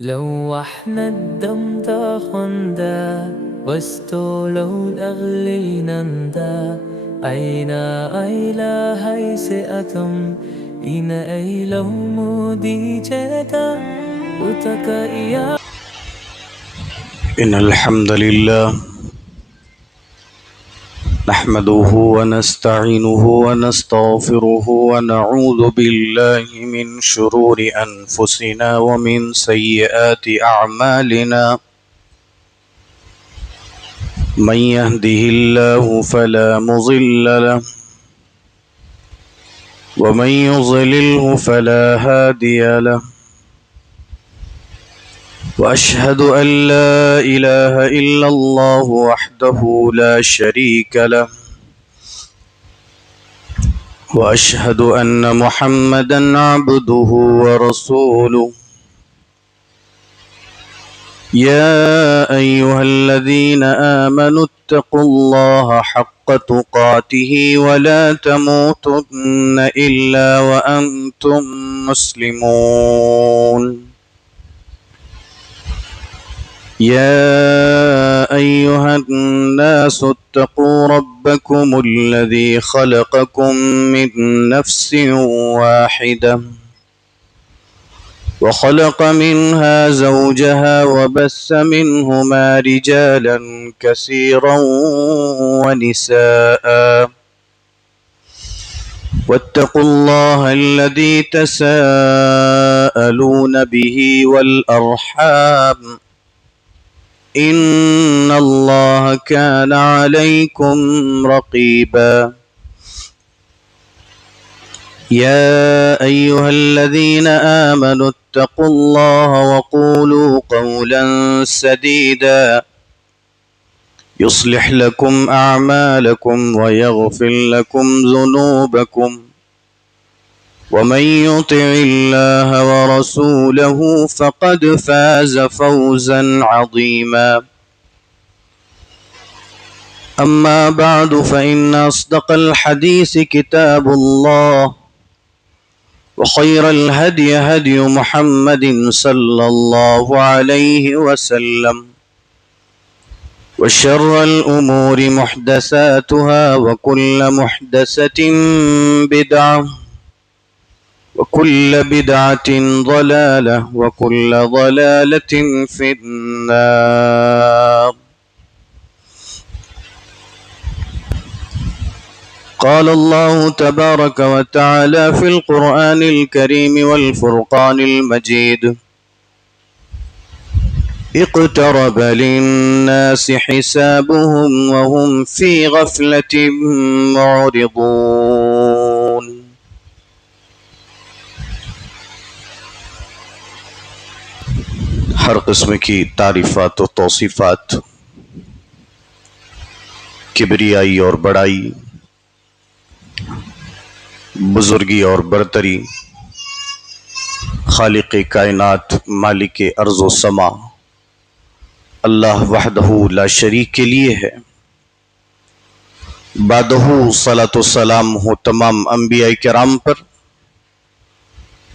لوحنا الدم تاخندا واستولوا الأغلي نندا أين أيلا هيسئتم إن أيلو مودي جدا وتكا إن الحمد لله نحمده ونستعينه ونستغفره ونعوذ بالله من شرور أنفسنا ومن سيئات أعمالنا من يهده الله فلا مضل له ومن يضلله فلا هادي له وأشهد أن لا إله إلا الله وحده لا شريك له وأشهد أن محمدا عبده ورسوله يا أيها الذين آمنوا اتقوا الله حق تقاته ولا تموتن إلا وأنتم مسلمون يا أيها الناس اتقوا ربكم الذي خلقكم من نفس واحدة وخلق منها زوجها وبث منهما رجالا كثيرا ونساء واتقوا الله الذي تساءلون به والأرحام إن الله كان عليكم رقيبا يا أيها الذين آمنوا اتقوا الله وقولوا قولا سديدا يصلح لكم أعمالكم ويغفر لكم ذنوبكم ومن يطع الله ورسوله فقد فاز فوزا عظيما أما بعد فإن أصدق الحديث كتاب الله وخير الهدي هدي محمد صلى الله عليه وسلم وشر الأمور محدثاتها وكل محدثة بدعة وكل بدعة ضلالة وكل ضلالة في النار. قال الله تبارك وتعالى في القرآن الكريم والفرقان المجيد اقترب للناس حسابهم وهم في غفلة معرضون. ہر قسم کی تعریفات و توصیفات کبریائی اور بڑائی، بزرگی اور برتری خالق کائنات مالک ارض و سما اللہ وحدہ لا شریک کے لیے ہے۔ بعدہ صلاۃ و سلام ہو تمام انبیاء کرام پر،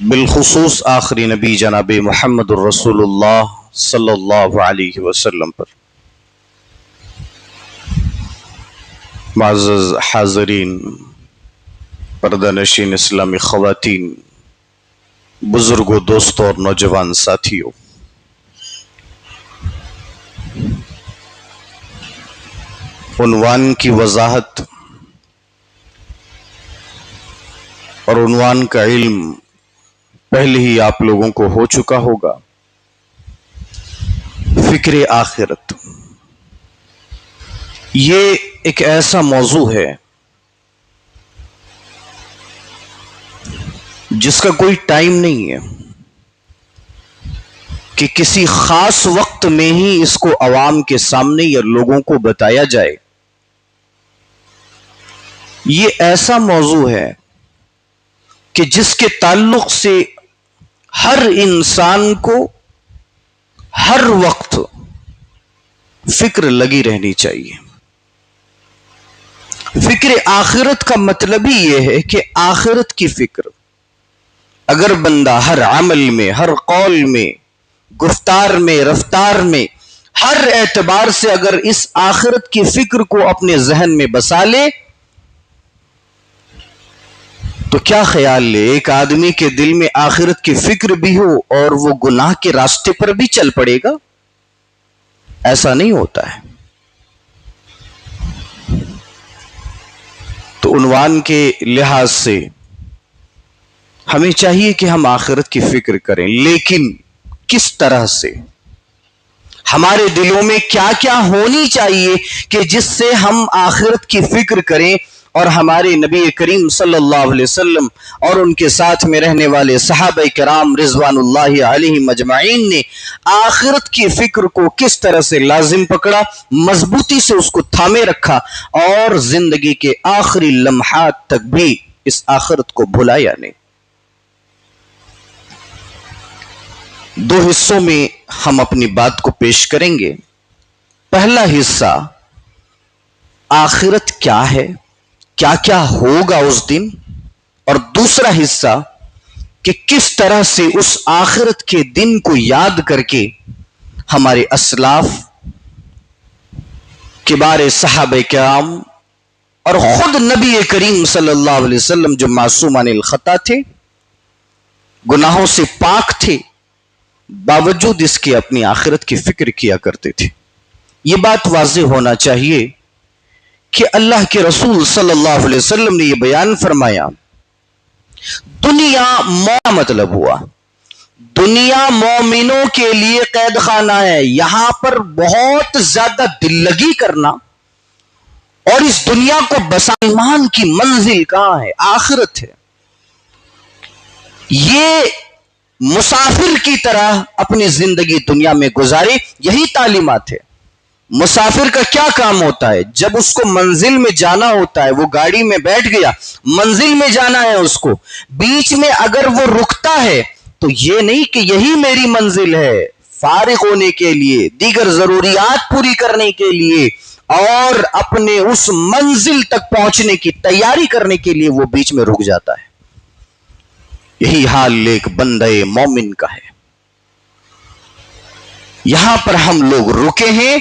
بالخصوص آخری نبی جناب محمد الرسول اللہ صلی اللہ علیہ وسلم پر۔ معزز حاضرین، پردہ نشین اسلامی خواتین، بزرگوں، دوستوں اور نوجوان ساتھیوں، عنوان کی وضاحت اور عنوان کا علم پہلے ہی آپ لوگوں کو ہو چکا ہوگا۔ فکر آخرت یہ ایک ایسا موضوع ہے جس کا کوئی ٹائم نہیں ہے کہ کسی خاص وقت میں ہی اس کو عوام کے سامنے یا لوگوں کو بتایا جائے۔ یہ ایسا موضوع ہے کہ جس کے تعلق سے ہر انسان کو ہر وقت فکر لگی رہنی چاہیے۔ فکر آخرت کا مطلب ہی یہ ہے کہ آخرت کی فکر اگر بندہ ہر عمل میں، ہر قول میں گفتار میں، رفتار میں، ہر اعتبار سے اگر اس آخرت کی فکر کو اپنے ذہن میں بسا لے تو کیا خیال لے ایک آدمی کے دل میں آخرت کی فکر بھی ہو اور وہ گناہ کے راستے پر بھی چل پڑے گا؟ ایسا نہیں ہوتا ہے۔ تو عنوان کے لحاظ سے ہمیں چاہیے کہ ہم آخرت کی فکر کریں، لیکن کس طرح سے؟ ہمارے دلوں میں کیا کیا ہونی چاہیے کہ جس سے ہم آخرت کی فکر کریں، اور ہمارے نبی کریم صلی اللہ علیہ وسلم اور ان کے ساتھ میں رہنے والے صحابہ کرام رضوان اللہ علیہم اجمعین نے آخرت کی فکر کو کس طرح سے لازم پکڑا، مضبوطی سے اس کو تھامے رکھا، اور زندگی کے آخری لمحات تک بھی اس آخرت کو بھلایا نہیں۔ دو حصوں میں ہم اپنی بات کو پیش کریں گے۔ پہلا حصہ آخرت کیا ہے، کیا کیا ہوگا اس دن، اور دوسرا حصہ کہ کس طرح سے اس آخرت کے دن کو یاد کر کے ہمارے اسلاف، کبار صحابہ کرام اور خود نبی کریم صلی اللہ علیہ وسلم جو معصومان الخطا تھے، گناہوں سے پاک تھے، باوجود اس کے اپنی آخرت کی فکر کیا کرتے تھے۔ یہ بات واضح ہونا چاہیے کہ اللہ کے رسول صلی اللہ علیہ وسلم نے یہ بیان فرمایا، دنیا مطلب ہوا دنیا مومنوں کے لیے قید خانہ ہے، یہاں پر بہت زیادہ دل لگی کرنا اور اس دنیا کو بسانا، ایمان کی منزل کہاں ہے؟ آخرت ہے۔ یہ مسافر کی طرح اپنی زندگی دنیا میں گزارے، یہی تعلیمات ہے۔ مسافر کا کیا کام ہوتا ہے؟ جب اس کو منزل میں جانا ہوتا ہے، وہ گاڑی میں بیٹھ گیا، منزل میں جانا ہے اس کو، بیچ میں اگر وہ رکتا ہے تو یہ نہیں کہ یہی میری منزل ہے، فارغ ہونے کے لیے، دیگر ضروریات پوری کرنے کے لیے اور اپنے اس منزل تک پہنچنے کی تیاری کرنے کے لیے وہ بیچ میں رک جاتا ہے۔ یہی حال ایک بندہ مومن کا ہے۔ یہاں پر ہم لوگ رکے ہیں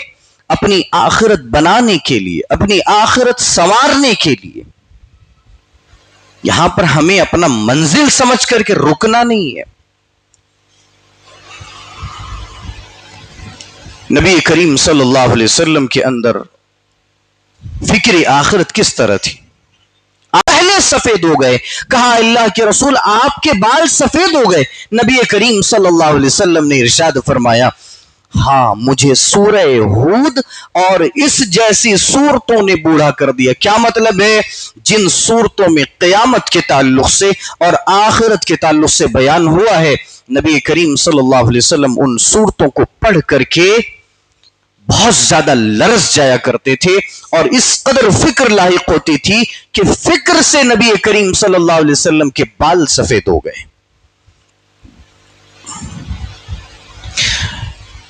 اپنی آخرت بنانے کے لیے، اپنی آخرت سنوارنے کے لیے۔ یہاں پر ہمیں اپنا منزل سمجھ کر کے رکنا نہیں ہے۔ نبی کریم صلی اللہ علیہ وسلم کے اندر فکر آخرت کس طرح تھی؟ پہلے سفید ہو گئے، کہا اللہ کے رسول آپ کے بال سفید ہو گئے۔ نبی کریم صلی اللہ علیہ وسلم نے ارشاد فرمایا، ہاں مجھے سورہ ہود اور اس جیسی صورتوں نے بوڑھا کر دیا۔ کیا مطلب ہے؟ جن صورتوں میں قیامت کے تعلق سے اور آخرت کے تعلق سے بیان ہوا ہے، نبی کریم صلی اللہ علیہ وسلم ان صورتوں کو پڑھ کر کے بہت زیادہ لرز جایا کرتے تھے، اور اس قدر فکر لاحق ہوتی تھی کہ فکر سے نبی کریم صلی اللہ علیہ وسلم کے بال سفید ہو گئے۔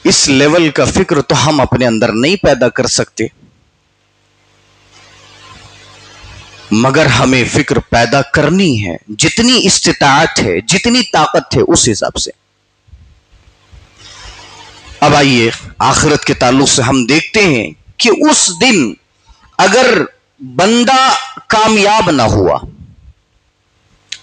اس لیول کا فکر تو ہم اپنے اندر نہیں پیدا کر سکتے، مگر ہمیں فکر پیدا کرنی ہے، جتنی استطاعت ہے، جتنی طاقت ہے اس حساب سے۔ اب آئیے آخرت کے تعلق سے ہم دیکھتے ہیں کہ اس دن اگر بندہ کامیاب نہ ہوا،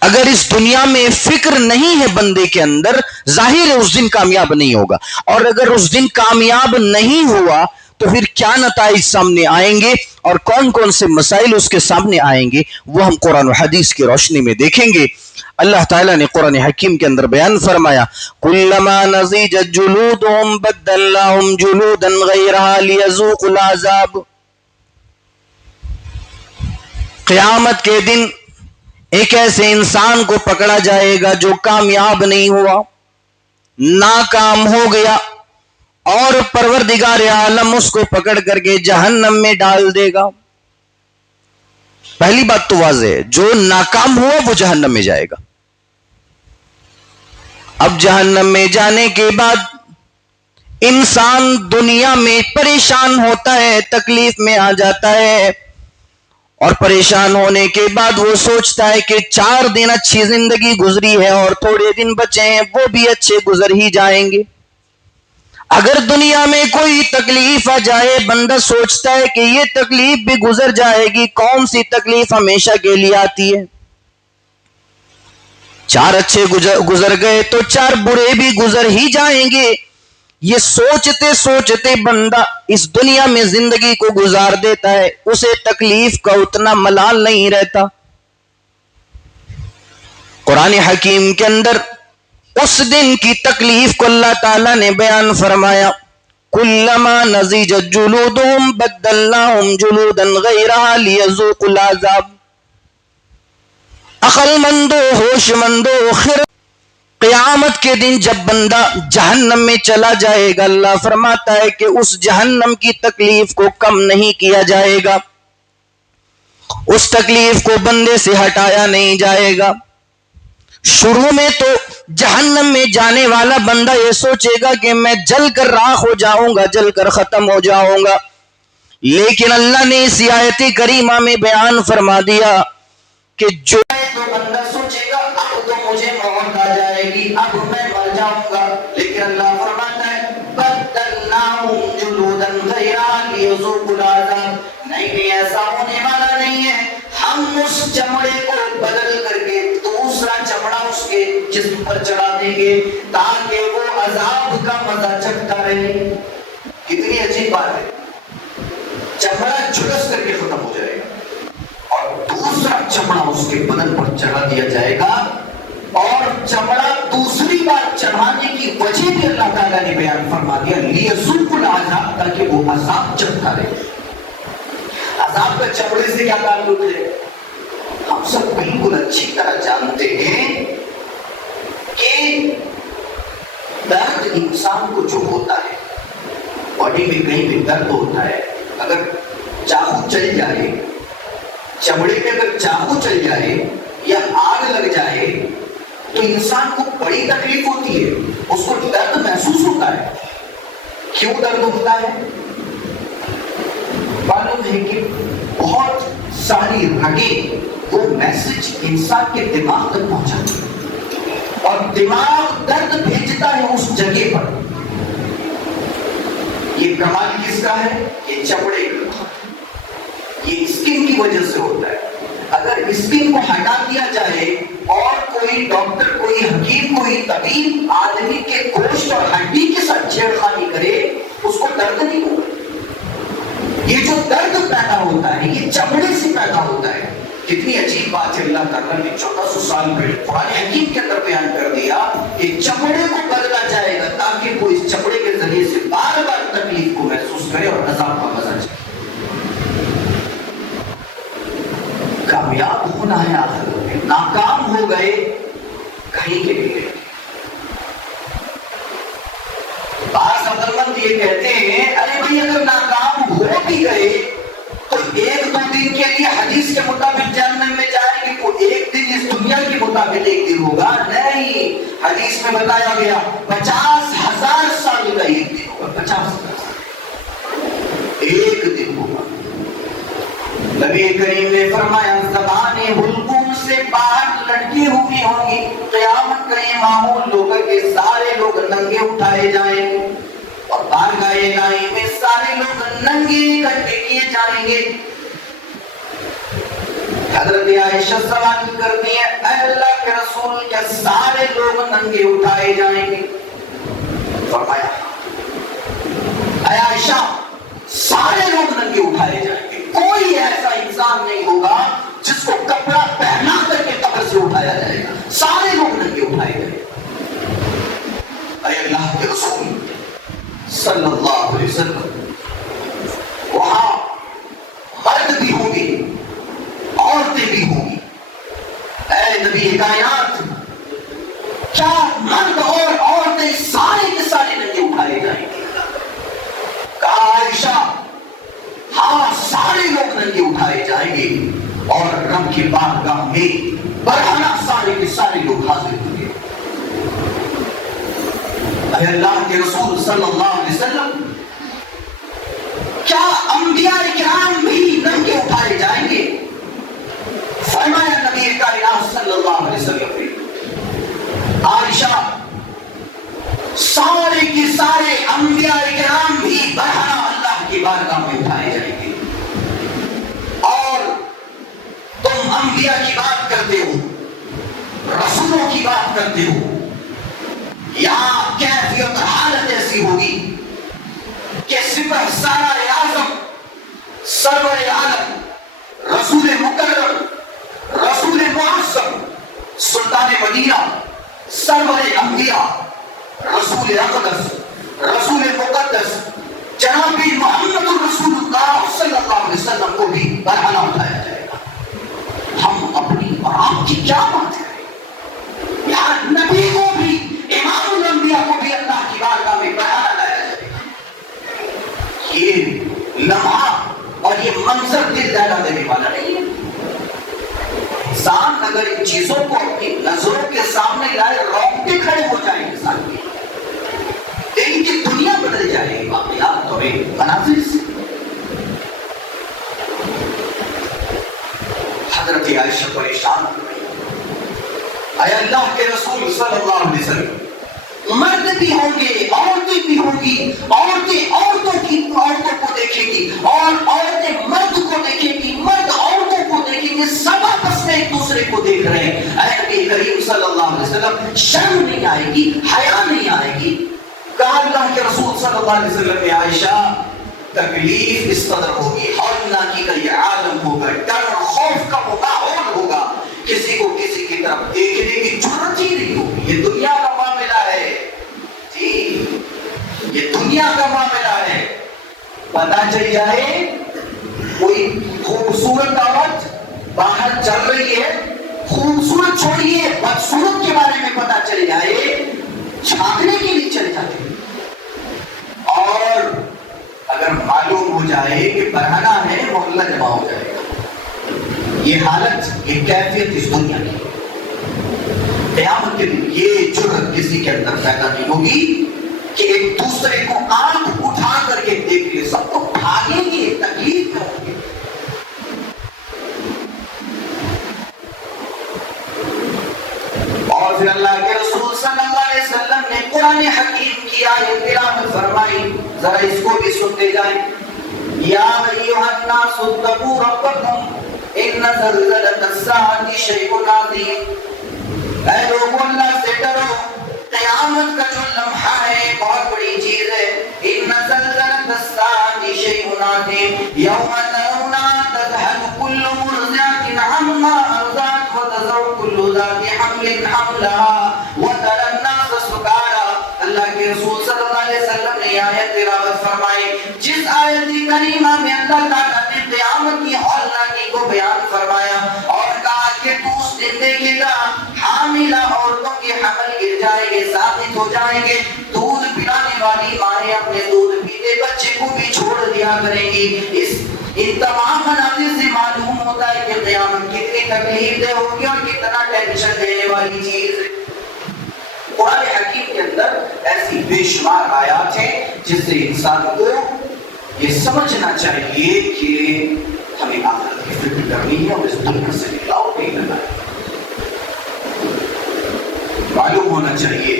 اگر اس دنیا میں فکر نہیں ہے بندے کے اندر، ظاہر ہے اس دن کامیاب نہیں ہوگا، اور اگر اس دن کامیاب نہیں ہوا تو پھر کیا نتائج سامنے آئیں گے اور کون کون سے مسائل اس کے سامنے آئیں گے، وہ ہم قرآن و حدیث کی روشنی میں دیکھیں گے۔ اللہ تعالیٰ نے قرآن حکیم کے اندر بیان فرمایا، کلما نضجت جلودهم بدلناهم جلودا غیرها لیذوقوا العذاب۔ قیامت کے دن ایک ایسے انسان کو پکڑا جائے گا جو کامیاب نہیں ہوا، ناکام ہو گیا، اور پروردگار عالم اس کو پکڑ کر کے جہنم میں ڈال دے گا۔ پہلی بات تو واضح ہے، جو ناکام ہوا وہ جہنم میں جائے گا۔ اب جہنم میں جانے کے بعد انسان دنیا میں پریشان ہوتا ہے، تکلیف میں آ جاتا ہے، اور پریشان ہونے کے بعد وہ سوچتا ہے کہ 4 دن اچھی زندگی گزری ہے اور تھوڑے دن بچے ہیں، وہ بھی اچھے گزر ہی جائیں گے۔ اگر دنیا میں کوئی تکلیف آ جائے بندہ سوچتا ہے کہ یہ تکلیف بھی گزر جائے گی، کون سی تکلیف ہمیشہ کے لیے آتی ہے؟ چار اچھے گزر گئے تو چار برے بھی گزر ہی جائیں گے، یہ سوچتے سوچتے بندہ اس دنیا میں زندگی کو گزار دیتا ہے، اسے تکلیف کا اتنا ملال نہیں رہتا۔ قرآن حکیم کے اندر اس دن کی تکلیف کو اللہ تعالیٰ نے بیان فرمایا، کلما نضجت جلودهم بدلناهم جلودا غیرها لیذوقوا العذاب۔ عقل مندو، ہوش مندو، قیامت کے دن جب بندہ جہنم میں چلا جائے گا، اللہ فرماتا ہے کہ اس جہنم کی تکلیف کو کم نہیں کیا جائے گا، اس تکلیف کو بندے سے ہٹایا نہیں جائے گا۔ شروع میں تو جہنم میں جانے والا بندہ یہ سوچے گا کہ میں جل کر راکھ ہو جاؤں گا، جل کر ختم ہو جاؤں گا، لیکن اللہ نے اس آیت کریمہ میں بیان فرما دیا کہ جو بندہ سوچے گا اب تو مجھے موت آ جائے گی، اب میں مر جاؤں گا، لیکن اللہ فرماتا ہے بدلناہم جلودا غیرہا لیذوقوا العذاب، نہیں ایسا ہونے والا نہیں ہے، ہم اس چمڑے کو بدل کر کے دوسرا چمڑا اس کے جسم پر چڑھا دیں گے تاکہ وہ عذاب کا مزہ چکھتا رہے۔ کتنی عجیب بات ہے، چمڑا جھلس کر کے ختم ہو جائے گا اور دوسرا چمڑا اس کے بدن پر چڑھا دیا جائے گا، اور چمڑا دوسری بار چڑھانے کی وجہ بھی اللہ تعالیٰ نے بیان فرما دیا، لیذوقوا العذاب، تاکہ وہ عذاب چکھتا رہے۔ عذاب کا چمڑے سے کیا تعلق ہے؟ ہم سب بالکل اچھی طرح جانتے ہیں کہ درد انسان کو جو ہوتا ہے، باڈی میں کہیں بھی درد ہوتا ہے، اگر چاقو چل جائے، چمڑے میں اگر چاقو چل جائے یا آگ لگ جائے تو انسان کو بڑی تکلیف ہوتی ہے، اس کو درد محسوس ہوتا ہے۔ کیوں درد ہوتا ہے؟ معلوم ہے کہ بہت ساری رگیں وہ میسج انسان کے دماغ تک پہنچاتی ہے اور دماغ درد بھیجتا ہے اس جگہ پر۔ یہ کمال کس کا ہے؟ یہ چمڑے کا، یہ اسکن کی وجہ سے ہوتا ہے۔ اگر اسکن کو ہٹا دیا جائے اور کوئی ڈاکٹر، کوئی حکیم، کوئی طبیب آدمی کے گوشت اور ہڈی کے ساتھ چھیڑخانی کرے، اس کو درد نہیں ہوگا۔ یہ جو درد پیدا ہوتا ہے یہ چمڑے سے پیدا ہوتا ہے۔ کتنی عجیب بات ہے، اللہ تعالیٰ نے 1400 سال پہلے قرآن حکیم کے اندر بیان کر دیا کہ چمڑے کو بدلا جائے گا تاکہ وہ اس چمڑے کے ذریعے سے بار بار تکلیف کو محسوس کرے اور عذاب کا مزہ چکھے۔ کامیاب ہونا ہے آخر میں، ناکام ہو گئے کہیں کے لیے۔ بعض عقلمند یہ کہتے ہیں ارے بھائی اگر ناکام ہو بھی گئے تو ایک دو دن کے لیے حدیث کے مطابق جہنم میں جائیں گے، وہ ایک دن اس دنیا کے مطابق ایک دن ہوگا؟ نہیں، حدیث میں بتایا گیا 50,000 سال کا ایک دن ہوگا، 50,000 ایک دن ہوگا۔ نبی کریم نے فرمایا زبانیں حلقوم سے باہر لٹکی ہوئی ہوں گی، قیامت کا یہ معمول ہوگا کہ سارے لوگ ننگے اٹھائے جائیں گے اور بارگاہ الہی میں سارے لوگ ننگے اکٹھے کیے جائیں گے۔ حضرت عائشہ سوال کرتی ہے اے اللہ کے رسول کیا سارے لوگ ننگے اٹھائے جائیں گے؟ فرمایا اے عائشہ سارے لوگ ننگے اٹھائے جائیں گے، کوئی ایسا انسان نہیں ہوگا جس کو کپڑا پہنا کر کے قبر سے اٹھایا جائے گا، سارے لوگ ننگے اٹھائے جائیں گے۔ اے اللہ کے رسول صلی اللہ علیہ وسلم وہاں مرد بھی ہوں گے، عورتیں بھی ہوں گی، اے نبی کائنات کیا مرد اور عورتیں سارے کے سارے ننگے اٹھائے جائیں گے؟ کہا عائشہ ہاں سارے لوگ ننگے اٹھائے جائیں گے اور رب کی بارگاہ میں برہنہ سارے کے سارے لوگ حاضر ہوں گے۔ اے اللہ کے رسول صلی اللہ علیہ وسلم کیا انبیاء کرام بھی ننگے اٹھائے جائیں گے؟ فرمایا نبی کائنات صلی اللہ علیہ وسلم نے عائشہ سارے کے سارے انبیاء کی بات کرتے ہو، رسولوں کی بات کرتے ہو، یہاں کیفیت حالت ایسی ہوگی کہ سپہ سالار اعظم سرور عالم رسول مکرم رسول معظم سلطان مدینہ سرور انبیاء رسول اقدس رسول مقدس جناب محمد رسول اللہ صلی اللہ علیہ وسلم کو بھی برہنہ اٹھایا جائے گا. ہم اپنی اور آپ کی کیا بات کریں؟ یہاں نبی کو بھی امام الانبیاء کو بھی اللہ کی بارگاہ میں برہنہ لایا جائے گا. یہ لمحہ اور یہ منظر دل دہلا دینے والا نہیں ہے. انسان اگر ان چیزوں کو اپنی نظروں کے سامنے لائے رونگٹے کھڑے ہو جائیں انسان کے، لیکن کہ دنیا بدل جائے گی. واقعات تو ایک مناظر سے حضرت عائشہ پریشان ہو گئی. اے اللہ کے رسول صلی اللہ علیہ وسلم، مرد بھی ہوں گے، عورتیں بھی ہوں گی، عورتیں عورتوں کو دیکھیں گی اور عورتیں مرد کو دیکھیں گی، مرد عورتوں کو دیکھیں گے، سب آپس میں ایک دوسرے کو دیکھ رہے ہیں. اے نبی کریم صلی اللہ علیہ وسلم، شرم نہیں آئے گی، حیا نہیں آئے گی؟ کہا اللہ کے رسول صلی اللہ علیہ وسلم نے عائشہ تکلیف اس قدر ہوگی، ہولناکی کا یہ عالم ہوگا، ڈر اور خوف کا وہ ماحول ہوگا، کسی کو کسی کی طرف دیکھنے کی جرات ہی نہیں ہوگی. یہ دنیا کا معاملہ ہے جی، یہ دنیا کا معاملہ ہے. پتہ چل جائے کوئی خوبصورت عورت باہر چل رہی ہے، خوبصورت چھوڑیے بدصورت کے بارے میں پتہ چل جائے، چھانکنے کے لیے چل جاتے. اور اگر معلوم ہو جائے کہ برہنہ ہے، محلہ جمع ہو جائے گا. یہ حالت، یہ کیفیت اس دنیا کی. قیامت کے دن یہ جرأت کسی کے اندر پیدا نہیں ہوگی کہ ایک دوسرے کو آنکھ اٹھا کر کے دیکھ لے. سب کو بھاگیں گے، تکلیف میں ہوں گے. اور پھر اللہ کے رسول صلی اللہ علیہ وسلم نے قرآن حکیم کی آیت تلاوت فرمائی، ذرا اس کو بھی سنتے جائیں. یا ایھا الناس اتقوا ربکم ان زلزلۃ الساعۃ شیء عظیم. اے لوگو، اللہ سے ڈرو، قیامت کا جو لمحہ ہے بہت بڑی چیز ہے. ان زلزلۃ الساعۃ شیء عظیم یوم ترونها تذهل كل مرضعة عما ارضعت وتضع كل ذات حمل حملها وترى الناس سکارى. اللہ کے رسول صلی اللہ علیہ وسلم نے آیت تلاوت فرمائی، جس آیت کریمہ میں اللہ تعالیٰ نے قیامت کی ہولناکی کو بیان فرمایا اور کہا کہ تو اس دن دیکھے گا حاملہ عورتوں کے حمل گر جائیں گے، ثابت ہو جائیں گے. دودھ پلانے والی مائیں اپنے دودھ پیتے بچے کو بھی چھوڑ دیا کریں گی. ان تمام مناظر سے معلوم ہوتا ہے کہ قیامت کتنی تکلیف دہ ہوگی اور کتنا ٹینشن دینے والی چیز ہے. قرآن حکیم کے اندر ایسی بے شمار آیات ہیں جس سے انسان کو یہ سمجھنا چاہیے کہ ہمیں آخرت کی فکر کرنی ہے اور اس دنیا سے نکلاؤ نہیں کرنا ہے. معلوم ہونا چاہیے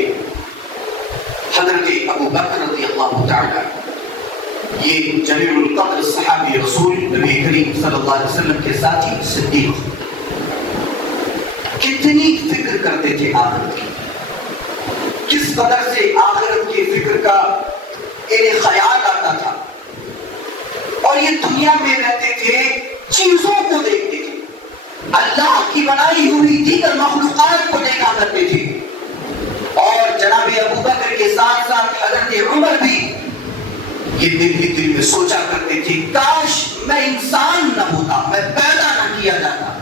حضرت ابو بکر رضی اللہ تعالی، یہ جلیل القدر صحابی رسول نبی کریم صلی اللہ علیہ وسلم کے ساتھی صدیق، کتنی فکر کرتے تھے آخرت کی، کس قدر سے آخرت کی فکر کا انہیں خیال آتا تھا. اور یہ دنیا میں رہتے تھے، چیزوں کو دیکھتے تھے، اللہ کی بنائی ہوئی دیگر مخلوقات کو دیکھا کرتے تھے. اور جناب ابو بکر کے ساتھ ساتھ حضرت عمر بھی یہ دل ہی دل میں سوچا کرتے تھے، کاش میں انسان نہ ہوتا، میں پیدا نہ کیا جاتا.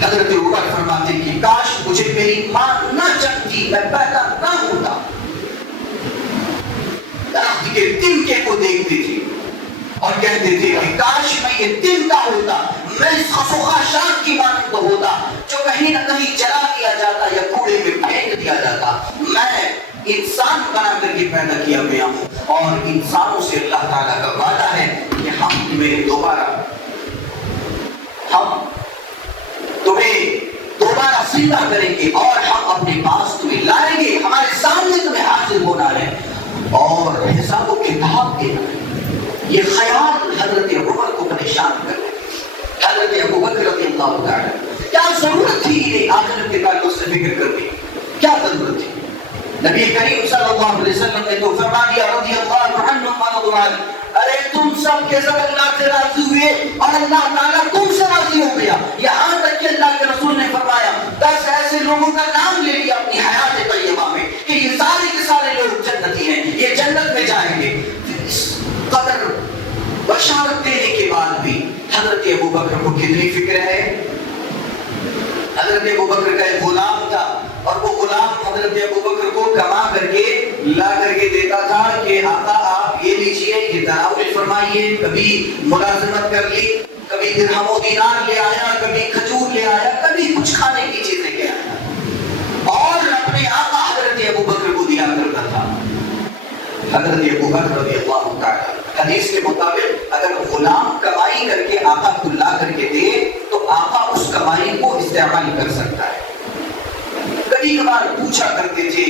حضرت عمر فرماتے کہ کاش مجھے میری ماں نہ چاہتی، میں پیدا نہ ہوتا. درخت کے تنکے کو دیکھتے تھے اور کہتے تھے کہ کاش میں یہ تنکا ہوتا، میں اس خفاشات کی مانند ہوتا جو کہیں نہ کہیں جلا دیا جاتا یا کوڑے میں پھینک دیا جاتا. میں انسان بنا کر کے پیدا کیا گیا ہوں اور انسانوں سے اللہ تعالیٰ کا وعدہ ہے کہ ہم تمہیں دوبارہ زندہ کریں گے اور ہم اپنے پاس تمہیں لائیں گے، ہمارے سامنے تمہیں حاضر ہونا ہے اور حساب و کتاب دینا ہے. یہ خیال حضرت عمر کو پریشان کر رہے. حضرت ابو بکر رضی اللہ تعالی کیا ضرورت تھی انہیں آخرت کے تعلق سے فکر کرنے؟ کیا ضرورت تھی؟ نبی کریم صلی اللہ علیہ وسلم نے تو فرما دیا رضی اللہ عنہم ورضوان، ارے تم سب کے سب اللہ سے راضی ہوئے اور اللہ تعالیٰ تم سے راضی ہو گیا. یہاں تک کہ اللہ کے رسول نے فرمایا 10 ایسے لوگوں کا نام لے لیا اپنی حیات طیبہ میں کہ یہ سارے کے سارے لوگ جنتی ہیں، یہ جنت میں جائیں گے. اس قدر بشارت دینے کے بعد بھی حضرت ابو بکر کو کتنی فکر ہے. حضرت ابو بکر کا ایک غلام تھا اور وہ غلام حضرت ابو بکر کو کما کر کے لا کر کے دیتا تھا کہ آقا آپ یہ لیجئے، یہ تناول فرمائیے. کبھی ملازمت کر لی، کبھی درہم و دینار لے آیا، کبھی کھجور لے آیا، کبھی کچھ کھانے کی چیزیں لے آیا اور اپنے آقا حضرت ابو بکر کو دیا کرتا تھا. حضرت ابو بکر رضی اللہ تعالی حدیث کے مطابق اگر غلام کمائی کر کے آقا کو لا کر کے دے تو آقا اس کمائی کو استعمال کر سکتا ہے. کبھی کبھار پوچھا کرتے تھے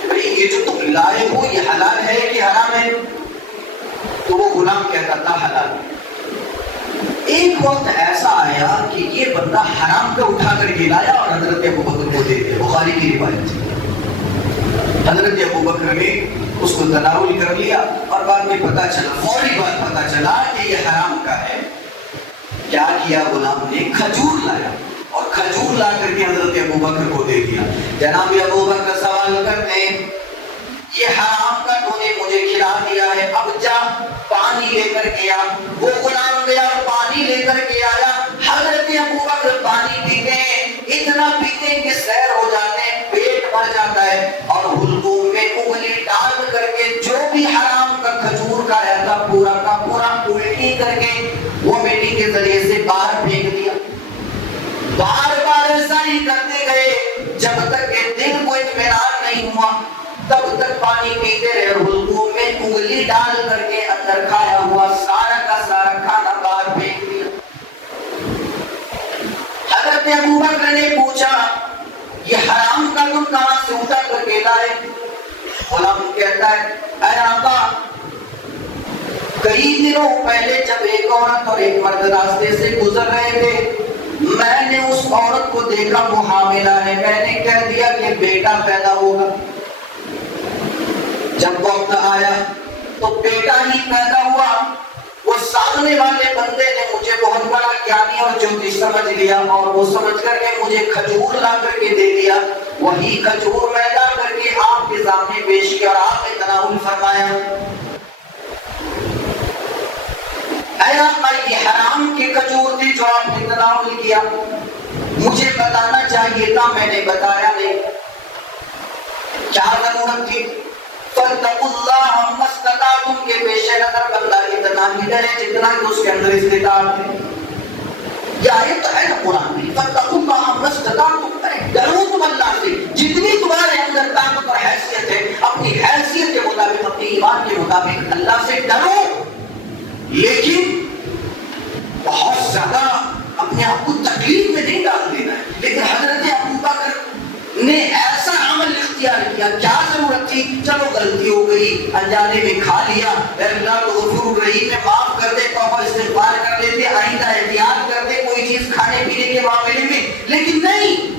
کہ بھئی یہ جو تم لائے ہو یہ حلال ہے کہ حرام ہے؟ تو وہ غلام کہتا تھا حلال. ایک وقت ایسا آیا کہ یہ بندہ حرام کا اٹھا کر کے لایا اور حضرت ابو بکر کو دے دیا. بخاری کی روایت تھی. حضرت ابو بکر نے اس کو تناول کر لیا اور بعد میں پتا چلا، فوری بات پتا چلا کہ یہ حرام کا ہے. کیا کیا غلام نے؟ کھجور لایا اور کھجور لا کر کے حضرت ابو بکر کو دے دیا. جناب ابو بکر سوال کرتے ہیں یہ حرام کا تو نے مجھے کھلا دیا ہے، اب جا پانی لے کر کے آ. وہ غلام گیا اور پانی لے کر کے آیا. حضرت ابو بکر پانی پیتے ہیں، اتنا پیتے ہیں کہ سیر ہو جاتے ہیں، پیٹ بھر جاتا ہے اور حلقوم میں انگلی ڈال کر کے جو بھی حرام کا کھجور کھایا تھا پورا کا پورا الٹی کر کے وہ مٹی کے ذریعے سے باہر پھینک دیا. بار بار ایسا ہی کرتے گئے جب تک کہ دل کو اطمینان نہیں ہوا، تب تک پانی پیتے رہے اور حلقوم میں انگلی ڈال کر کے اندر کھایا ہوا سارا کا سارا کھانا باہر پھینک دیا. حضرت ابو بکر نے پوچھا یہ حرام کا تم کہاں سے اٹھا کر کے لائے؟ غلام کہتا ہے اے آقا کئی دنوں پہلے جب ایک عورت اور ایک مرد راستے سے گزر رہے تھے، میں نے اس عورت کو دیکھا وہ حاملہ ہے، میں نے کہہ دیا کہ بیٹا پیدا ہوگا. جب وقت آیا تو بیٹا ہی پیدا ہوا. وہ سامنے والے بندے نے مجھے بہت بڑا گیانی اور جوتش سمجھ لیا اور وہ سمجھ کر کے مجھے کھجور لا کر کے دے دیا. وہی کھجور میں لا کر کے آپ کے سامنے پیش کیا اور آپ نے تناول فرمایا. اے آقا یہ حرام کے کھجور تھے جو آپ نے تناول کیا، مجھے بتانا چاہیے تھا، میں نے بتایا نہیں. کیا ضرورت تھی؟ فَاتَّقُوا اللَّهَ مَا اسْتَطَعْتُمْ کے پیش نظر بندہ اتنا ہی ڈرے جتنا کہ اس کے اندر استطاعت ہے. یہ آیت ہے نا قرآن میں، فَاتَّقُوا اللَّهَ مَا اسْتَطَعْتُمْ، ڈرو تم اللہ سے جتنی تمہارے اندر طاقت اور حیثیت ہے، اپنی حیثیت کے مطابق اپنی ایمان کے مطابق اللہ سے ڈرو، لیکن بہت زیادہ اپنے آپ کو تکلیف میں نہیں ڈال دینا ہے. لیکن حضرت ابو بکر نے ایسا عمل اختیار کیا. کیا ضرورت تھی؟ چلو غلطی ہو گئی، انجانے میں کھا لیا، اللہ تو غفور الرحیم میں معاف کر دے، توبہ استغفار کر لیتے، آئندہ احتیاط کرتے کوئی چیز کھانے پینے کے معاملے میں. لیکن نہیں،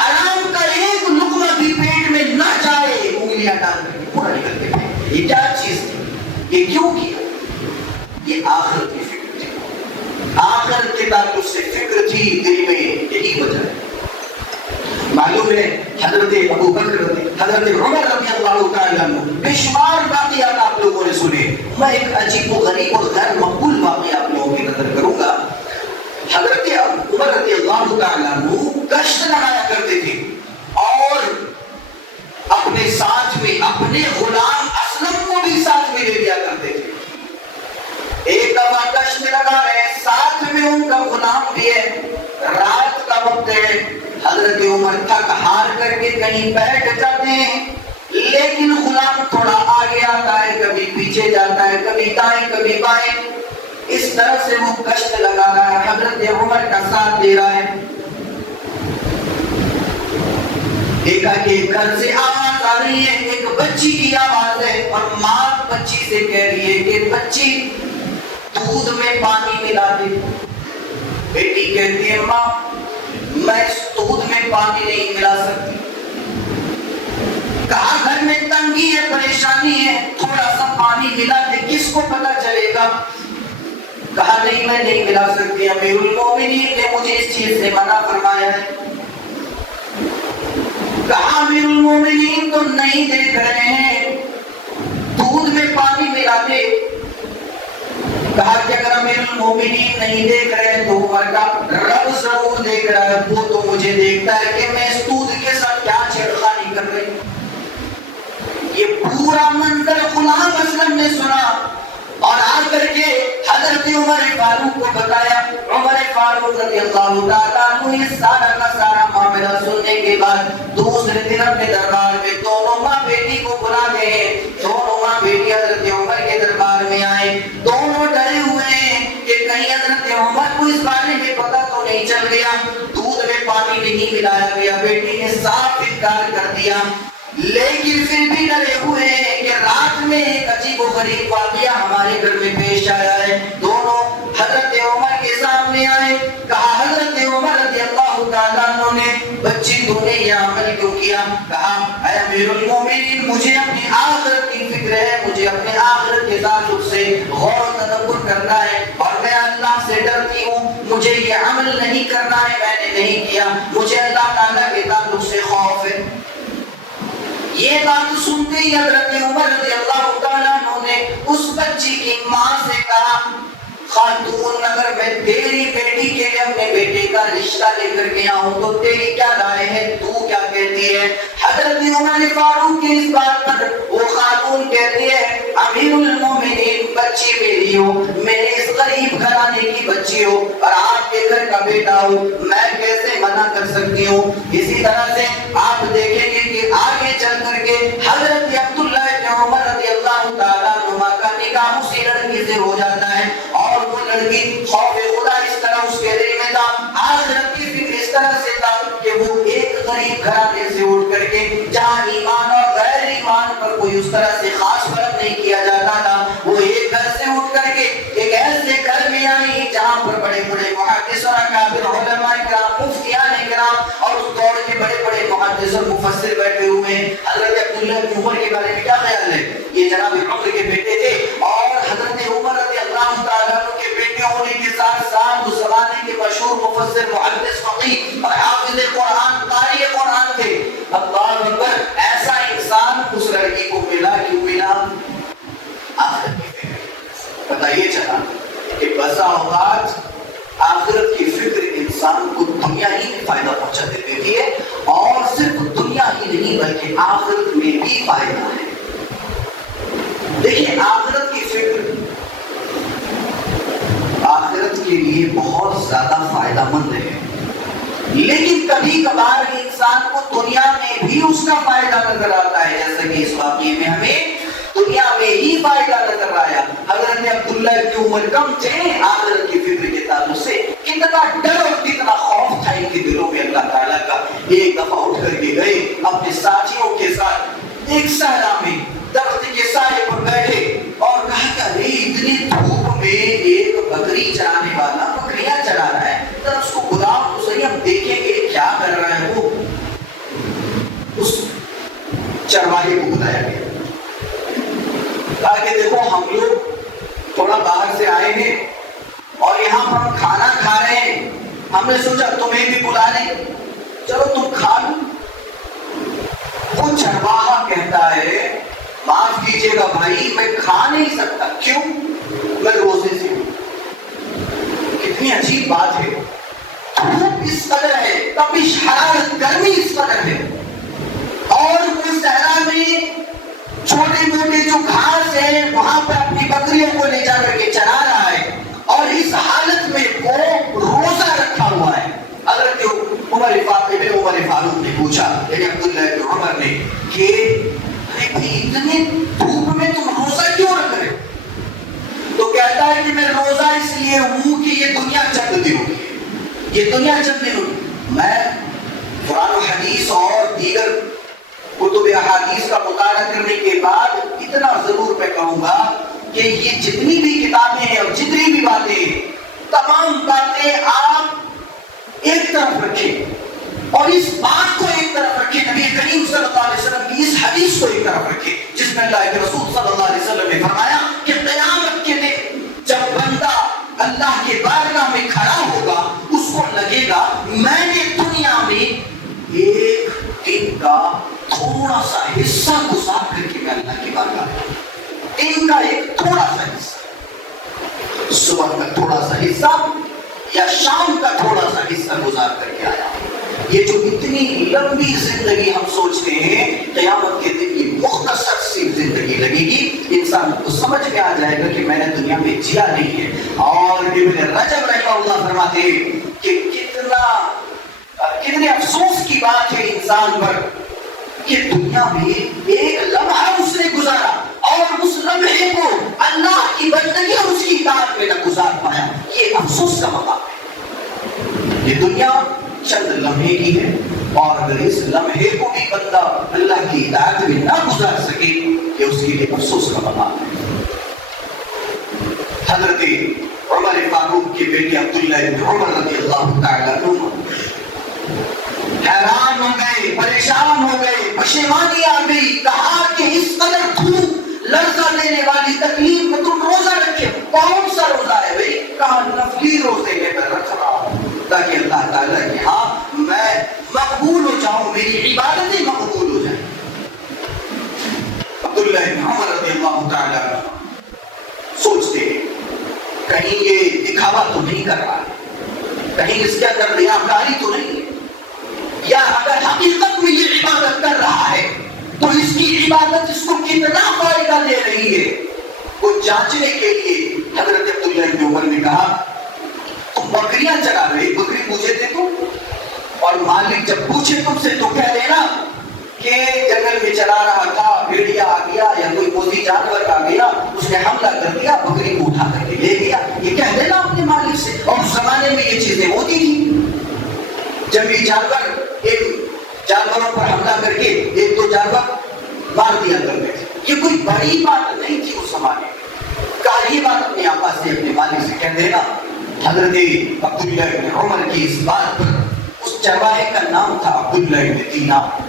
حرام کا ایک لقمہ بھی پیٹ میں نہ جائے، انگلیاں ڈال کر کے پورا نکل کے پھینک. یہ کیا چیز تھی؟ یہ کیوں کیا؟ یہ آخرت کی فکر تھی، آخرت کے تعلق سے فکر تھی دل میں. یہی وجہ ہے. معلوم ہے حضرت ابو بکر حضرت عمر رضی اللہ تعالیٰ عنہ بے شمار واقعات آپ لوگوں نے سنے. میں ایک عجیب و غریب اور غیر مقبول واقعہ آپ لوگوں کی نظر کروں گا. حضرت عمر رضی اللہ تعالیٰ عنہ گشت لگایا کرتے تھے اور اپنے ساتھ میں اپنے غلام اسلم کو بھی ساتھ میں لے لیا کرتے تھے. ایک دفعہ گشت لگا رہے ہیں، ساتھ میں ان کا غلام بھی ہے، رات کا وقت ہے. حضرت عمر تھک ہار کر کے کہیں بیٹھ جاتے ہیں، لیکن غلام تھوڑا آگے آتا ہے، کبھی پیچھے جاتا ہے، کبھی دائیں کبھی بائیں. اس طرح سے وہ گشت لگا رہا ہے، حضرت عمر کا ساتھ دے رہا ہے. ایک گھر سے آواز آ رہی ہے، ایک بچی کی آواز ہے اور ماں بچی سے کہہ رہی ہے کہ بچی دودھ میں پانی ملا دے. بیٹی کہتی ہے ماں میں اس دودھ میں پانی نہیں ملا سکتی۔ کہا گھر میں تنگی ہے، پریشانی ہے، تھوڑا سا پانی ملا دے، کس کو پتا چلے گا؟ کہا نہیں میں نہیں ملا سکتی، امیر المومنین نے مجھے اس چیز سے منع فرمایا ہے۔ کہا امیر المومنین تو نہیں دیکھ رہے ہیں، دودھ میں پانی ملا دے۔ کہا کہ اگر امیر المومنین نہیں دیکھ رہے تو عمر کا رب ضرور دیکھ رہا ہے، وہ تو مجھے دیکھتا ہے کہ میں اس دودھ کے ساتھ کیا چھیڑخانی کر رہی ہوں۔ یہ پورا منظر غلام اسلم نے سنا اور آ کر کے حضرت عمر فاروق کو بتایا۔ عمر فاروق رضی اللہ تعالیٰ عنہ یہ سارا کا سارا معاملہ سننے کے بعد دوسرے دن اپنے دربار میں دونوں ماں بیٹی کو بلا گئے۔ دونوں ماں بیٹی حضرت عمر کے دربار میں آئے، دونوں ڈرے ہوئے ہیں کہ کہیں حضرت عمر کو اس بارے میں پتہ تو نہیں چل گیا، دودھ میں پانی نہیں ملایا گیا۔ بیٹی نے صاف انکار کر دیا، لیکن پھر بھی ڈرے ہوئے ہیں کہ رات میں ایک عجیب و غریب واقعہ ہمارے گھر میں پیش آیا ہے۔ دونوں حضرت عمر کے سامنے آئے، کہا حضرت عمر رضی اللہ تعالیٰ عنہ نے بچی تو نے یہ عمل کیوں کیا؟ کہا اے امیر المومنین مجھے اپنی آخرت کی فکر ہے، مجھے اپنے آخرت کے تعلق سے غور و تدبر کرنا ہے اور میں اللہ سے ڈرتی ہوں، مجھے یہ عمل نہیں کرنا ہے، میں نے نہیں کیا، مجھے اللہ تعالیٰ کے تعلق سے خوف ہے۔ یہ بات سنتے ہی حضرت عمر رضی اللہ تعالیٰ عنہ نے اس بچی کی ماں سے کہا خاتون اگر میں تیری بیٹی کے لیے اپنے بیٹے کا رشتہ لے کر کے آؤں تو تیری کیا رائے ہے، تو کیا کہتی ہے؟ حضرت عمر فاروق کی اس بات پر وہ خاتون کہتی ہے امیر المومنین بچی میری ہو، میرے اس غریب گھرانے کی بچی ہو اور آپ کے گھر کا بیٹا ہو، میں کیسے منع کر سکتی ہوں؟ اسی طرح سے آپ دیکھیں گے کہ آگے چل کر کے حضرت عبداللہ بن عمر رضی اللہ تعالیٰ عنہ کا نکاح اسی لڑکی سے ہو جاتا ہے اور وہ لڑکی خوف خدا اس طرح اس کے دل میں تھا، آخرت کی فکر اس طرح سے تھا کہ وہ ایک غریب گھرانے سے اٹھ کر کے جہاں ایمان اور غیر ایمان پر کوئی اس طرح سے خاص فرق نہیں کیا جاتا تھا، وہ ایک گھر سے اٹھ کر کے ایک ایسے گھر میں آئی جہاں پر بڑے بڑے محدث اور اکابر علماء کرام مفتیان کرام اور اس دور کے بڑے بڑے محدث اور مفسر بیٹھے ہوئے ہیں۔ حضرت عبداللہ بن عمر کے بارے میں کیا خیال ہے؟ یہ جناب عمر کے بیٹے تھے اور حضرت عمر رضی اللہ تعالیٰ عنہ کے بیٹے ہونے کے ساتھ ساتھ اس زمانے کے مشہور مفسر محدث فقیہ اور حافظ قرآن قاری قرآن تھے۔ اللہ اکبر، ایسا انسان اس لڑکی کو ملا، کیوں ملا؟ آخرت کی فکر۔ پتہ یہ چلا کہ بسا اوقات آخرت کی فکر انسان کو دنیا ہی میں فائدہ پہنچا دیتی ہے اور صرف دنیا ہی نہیں بلکہ آخرت میں بھی فائدہ ہے۔ دیکھیں آخرت کی فکر آخرت کے لیے بہت زیادہ فائدہ مند ہے، لیکن کبھی کبھار انسان کو دنیا میں بھی اس کا فائدہ نظر آتا ہے، جیسا کہ اس واقعے میں ہمیں دنیا میں ہی فائدہ نظر آیا۔ حضرت عبداللہ کی عمر کم تھے، آخرت کی فکر کے تعلق سے کتنا ڈر اور کتنا خوف تھا ان کے دلوں میں اللہ تعالیٰ کا۔ ایک دفعہ اٹھ کر کے گئے اپنے ساتھیوں کے ساتھ ایک صحرا میں درخت کے سائے پر بیٹھے اور کہا کہ ارے اتنی دھوپ میں ایک بکری چرانے والا بکریاں چرا رہا ہے، ذرا اس کو بلاؤ تو صحیح، ہم دیکھیں گے کیا کر رہا ہے۔ وہ اس چرواہے کو بلایا گیا، کہا کہ دیکھو ہم لوگ تھوڑا باہر سے آئے ہیں اور یہاں پر ہم کھانا کھا رہے ہیں، ہم نے سوچا تمہیں بھی بلا لیں، چلو تم کھا لو۔ وہ چرواہا کہتا ہے معاف کیجیے گا بھائی میں کھا نہیں سکتا، کیوں؟ میں روزے سے ہوں۔ کتنی عجیب بات ہے، دھوپ اس قدر ہے، تپش حرارت گرمی اس قدر ہے اور وہ صحرا میں چھوٹے موٹے جو گھاس ہے وہاں پر اپنی بکریوں کو لے جا کر کے چلا رہا ہے اور اس حالت میں وہ روزہ رکھا ہوا ہے۔ حضرت عمر فاروق نے پوچھا یعنی عبداللہ بن عمر نے کہ اتنے دھوپ میں تم روزہ کیوں رکھ رہے ہو؟ تو کہتا ہے کہ میں روزہ اس لیے ہوں کہ یہ دنیا چند دنوں کی ہے، یہ دنیا چند دنوں کی۔ میں قرآن و حدیث اور دیگر کتب احادیث کا مطالعہ کرنے کے بعد اتنا ضرور میں کہوں گا کہ یہ جتنی بھی کتابیں ہیں اور جتنی بھی باتیں ہیں، تمام باتیں آپ ایک طرف رکھیں اور اس بات کو ایک طرف رکھیں، نبی کریم صلی اللہ علیہ وسلم کی اس حدیث کو ایک طرف رکھیں جس میں اللہ کے رسول صلی اللہ علیہ وسلم نے فرمایا کہ قیامت کے دن جب بندہ اللہ کے بارگاہ میں کھڑا ہوگا اس کو لگے گا میں نے دنیا میں ایک دن کا تھوڑا سا حصہ گزار کر کے میں اللہ کی بارگاہ میں، دن کا ایک تھوڑا سا حصہ، صبح کا تھوڑا سا حصہ یا شام کا تھوڑا سا حصہ گزار کر کے آیا۔ یہ جو اتنی لمبی زندگی ہم سوچتے ہیں، قیامت کے دن یہ مختصر سی زندگی لگے گی، انسان کو سمجھ میں آ جائے گا کہ میں نے دنیا میں جیا نہیں ہے۔ اور ابن رجب رحمہ اللہ فرماتے ہیں کہ کتنے افسوس کی بات ہے انسان پر کہ دنیا میں ایک لمحہ اس نے گزارا اور اس لمحے کو اللہ کی بندگی اور اس کی اطاعت میں نہ گزار پایا، یہ افسوس کا مقام ہے۔ یہ دنیا چند لمحے کی ہے اور اگر اس لمحے کو بھی بندہ اللہ کی اطاعت میں نہ گزار سکے کہ اس کے لیے افسوس کا مقام ہے۔ حضرت عمر فاروق کے بیٹے عبداللہ بن عمر رضی اللہ تعالیٰ عنہ حیران ہو گئے، پریشان ہو گئے، پشیمانی آ گئی، کہا کہ اس قدر دھوپ لرزہ دینے والی تکلیف میں تم روزہ رکھے، کون سا روزہ ہے بھائی؟ کہا نفلی روزے میں میں رکھ رہا ہوں تاکہ اللہ تعالیٰ کے ہاں میں مقبول ہو جاؤں، میری عبادتیں مقبول ہو جائیں۔ عبداللہ بن عمر رضی اللہ تعالیٰ سوچتے ہیں کہیں یہ دکھاوا تو نہیں کر رہا ہے، کہیں اس کے اندر ریاکاری تو نہیں ہے، یا اگر حقیقت میں یہ عبادت کر رہا ہے تو اس کی عبادت اس کو کتنا فائدہ دے رہی ہے۔ وہ جانچنے کے لیے حضرت عبداللہ بن عمر نے کہا تم بکریاں چرا رہے، بکری مجھے دے دو، اور مالک جب پوچھے تم سے تو کہہ دینا کہ جنگل میں چلا رہا تھا، بھیڑیا آ گیا یا کوئی موذی جانور آ گیا، اس نے حملہ کر دیا، بکری کو اٹھا کر کے لے گیا، یہ کہہ دینا اپنے مالک سے۔ اور اس زمانے میں یہ چیزیں ہوتی تھی، جنگلی جانور ایک جانوروں پر حملہ کر کے ایک دو جانور مار دیا کرتے تھے، یہ کوئی بڑی بات نہیں تھی اس زمانے میں۔ کہا یہ بات اپنے آقا سے، اپنے مالک سے کہہ دینا۔ حضرت عبداللہ بن عمر کی اس بات پر، اس چرواہے کا نام تھا عبداللہ بن دینار،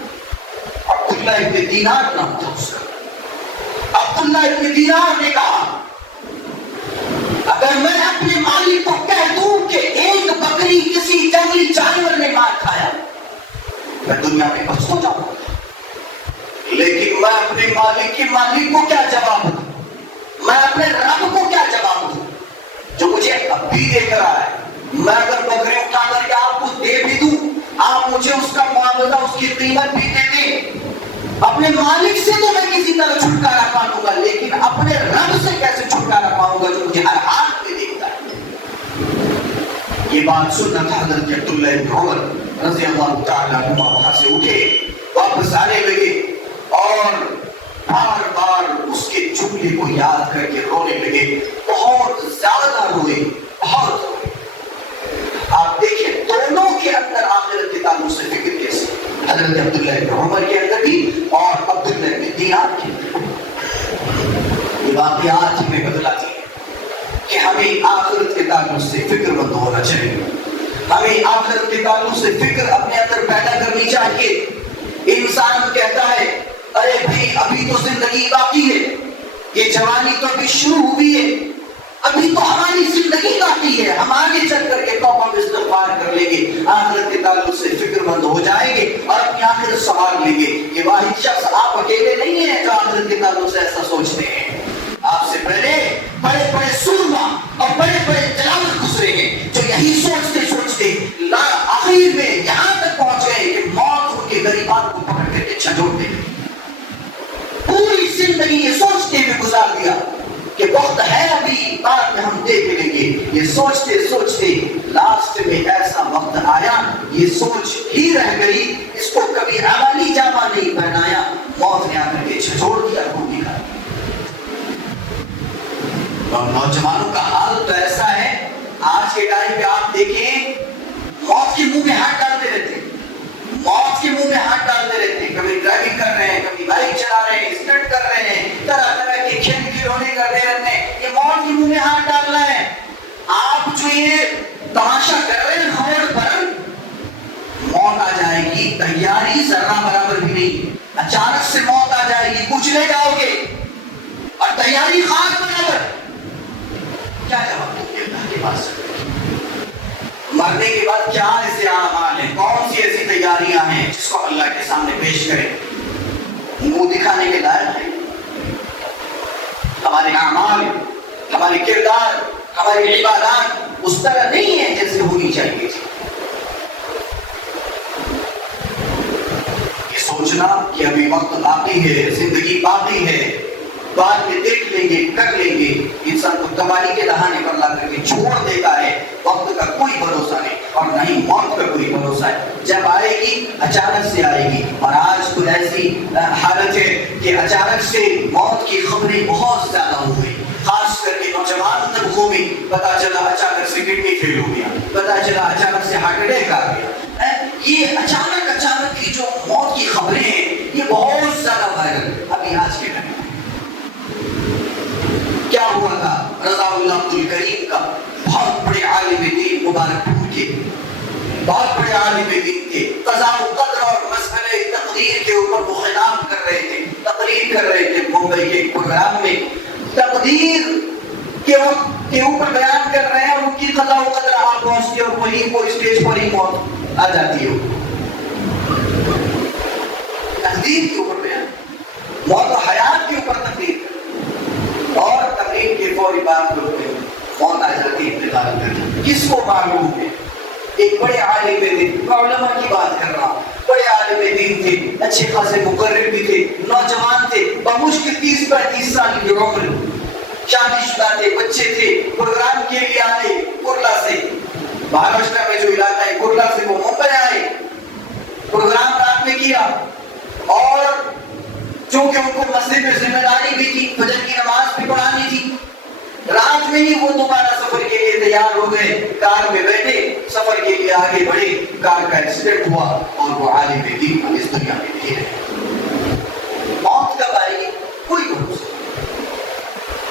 عبداللہ بن دینار نام تھا اس کا۔ عبداللہ بن دینار نے کہا اگر میں اپنے مالک کو کہہ دوں کہ ایک بکری کسی جنگلی جانور نے مار کھایا میں دنیا میں بس ہو جاؤں، لیکن میں اپنے مالک کو کیا جواب دوں، میں اپنے رب کو کیا جواب دوں جو مجھے اب بھی دیکھ رہا ہے۔ میں اگر بکری اٹھا کر کے آپ کو دے بھی دوں، آپ مجھے اس کا معاوضہ، اس کی قیمت بھی دے دیں، اپنے مالک سے تو میں کسی طرح چھٹکارا پا لوں گا، لیکن اپنے رب سے کیسے چھٹکارا پاؤں گا جو مجھے ہر حال میں دیکھتا ہے۔ یہ بات سننا تھا حضرت عبداللہ بن عمر رضی اللہ تعالیٰ عنہ وہاں سے اٹھے، واپس آنے لگے اور بار بار اس کے جملے کو یاد کر کے رونے لگے، بہت زیادہ روئے، بہت روئے۔ آپ دیکھیں دونوں کے اندر آخرت کے تعلق سے فکر کیسے، حضرت عبداللہ بن عمر کے اندر بھی اور عبداللہ بن دینار کے اندر۔ یہ واقعات ہمیں بدلاتی ہیں کہ ہمیں آخرت کے تعلق سے فکر مند ہونا چاہیے، ہمیں آخرت کے تعلق سے فکر اپنے اندر پیدا کرنی چاہیے۔ انسان کہتا ہے ارے بھائی ابھی تو زندگی باقی ہے، یہ جوانی تو ابھی شروع ہوئی ہے، ابھی تو ہماری زندگی باقی ہے، ہم آگے چل کر کے توبہ استغفار کر لیں گے، آخرت کے تعلق سے فکر مند ہو جائیں گے اور اپنی آخرت سنوار لیں گے۔ یہ واحد شخص آپ اکیلے نہیں ہیں جو آخرت کے تعلق سے ایسا سوچتے ہیں، آپ سے پہلے بڑے بڑے سورما اور بڑے بڑے جلاوط گزرے ہیں جو یہی سوچتے سوچتے آخر میں یہاں تک پہنچ گئے کہ موت ان کے غریبات کو پکڑ کر کے چھجوڑ دے، پوری زندگی یہ سوچتے ہوئے گزار دیا کہ وقت ہے ابھی بعد میں ہم دیکھ لیں گے۔ یہ سوچتے سوچتے لاسٹ میں ایسا وقت آیا، یہ سوچ ہی رہ گئی، اس کو کبھی عملی جامہ نہیں پہنایا، موت نے آ کر کے چھجوڑ دیا، روح نکال دیا۔ اور نوجوانوں کا حال تو ایسا ہے، آج کے ٹائم پہ آپ دیکھیں موت کے منہ میں ہاتھ ڈالتے رہتے ہیں، موت کے منہ میں ہاتھ ڈالتے رہتے ہیں، کبھی ڈرائیونگ کر رہے ہیں، کبھی بائک چلا رہے ہیں، اسٹنٹ کر رہے ہیں، طرح طرح کے کھیل کھلونے کرتے رہتے ہیں، یہ موت کے منہ میں ہاتھ ڈالنا ہے۔ آپ جو یہ تماشا کر رہے ہیں روڈ پر، موت آ جائے گی، تیاری ذرہ برابر بھی نہیں. اچانک سے موت آ جائے گی، کچلے جاؤ گے اور تیاری خاک برابر. کیا جواب دیں گے اللہ کے پاس؟ مرنے کے بعد کیا ایسے اعمال ہیں، کون سی ایسی تیاریاں ہیں جس کو اللہ کے سامنے پیش کریں؟ منہ دکھانے کے لائق ہے؟ ہمارے اعمال، ہمارے کردار، ہماری عبادات اس طرح نہیں ہے جیسے ہونی چاہیے تھی. یہ سوچنا کہ ابھی وقت باقی ہے، زندگی باقی ہے، بعد میں دیکھ لیں گے، کر لیں گے، انسان کو تباہی کے دہانے پر لا کر کے چھوڑ دیتا ہے. وقت کا کوئی بھروسہ نہیں اور نہ ہی موت کا کوئی بھروسہ ہے. جب آئے گی اچانک سے آئے گی. اور آج تو ایسی حالت ہے کہ اچانک سے موت کی خبریں بہت زیادہ ہو گئی، خاص کر کے نوجوان طبقوں میں. پتا چلا اچانک سے کڈنی فیل ہو گیا، پتا چلا اچانک سے ہارٹ اٹیک آ گیا. یہ اچانک کی جو موت کی خبریں ہیں یہ بہت زیادہ وائرل. ابھی آج کے ٹائم کیا ہوا تھا؟ رضا اللہ عبد الکریم کا بہت بڑے عالم دین مبارک پور کے، بہت بڑے عالم دین تھے. قضاء و قدر اور مسئلہ تقدیر کے اوپر وہ خطاب کر رہے تھے، تقریر کر رہے تھے ممبئی کے ایک پروگرام میں. تقدیر کے وقت کے اوپر بیان کر رہے ہیں اور ان کی قضاء و قدر آپ پہنچتی اور وہیں کو اسٹیج پر ہی موت آ جاتی ہے. تقدیر کے اوپر بیان، موت و حیات کے اوپر تقدیر، اور تقریر کے فوری بعد موت آ جاتی ہے انتقال کرنا. کس کو معلوم ہے؟ ایک بڑے عالم دین، میں علماء کی بات کر رہا ہوں، بڑے عالم دین تھے، اچھے خاصے مقرر بھی تھے، نوجوان تھے، بمشکل 30-35 سال کی عمر، شادی شدہ تھے، بچے تھے. پروگرام کے لیے آئے کرلا سے، مہاراشٹر میں جو علاقہ ہے کرلا سے وہ ممبئی آئے. پروگرام رات میں کیا اور چونکہ ان کو مسجد میں ذمہ داری بھی تھی، فجر کی نماز بھی پڑھانی تھی، رات میں ہی وہ دوبارہ سفر کے لیے تیار ہو گئے. کار میں بیٹھے سفر کے لیے آگے بڑھے، کار کا ایکسیڈنٹ ہوا اور وہ عالم دین اس دنیا میں نہیں رہے. موت کب آئے گی کوئی بھروسہ نہیں.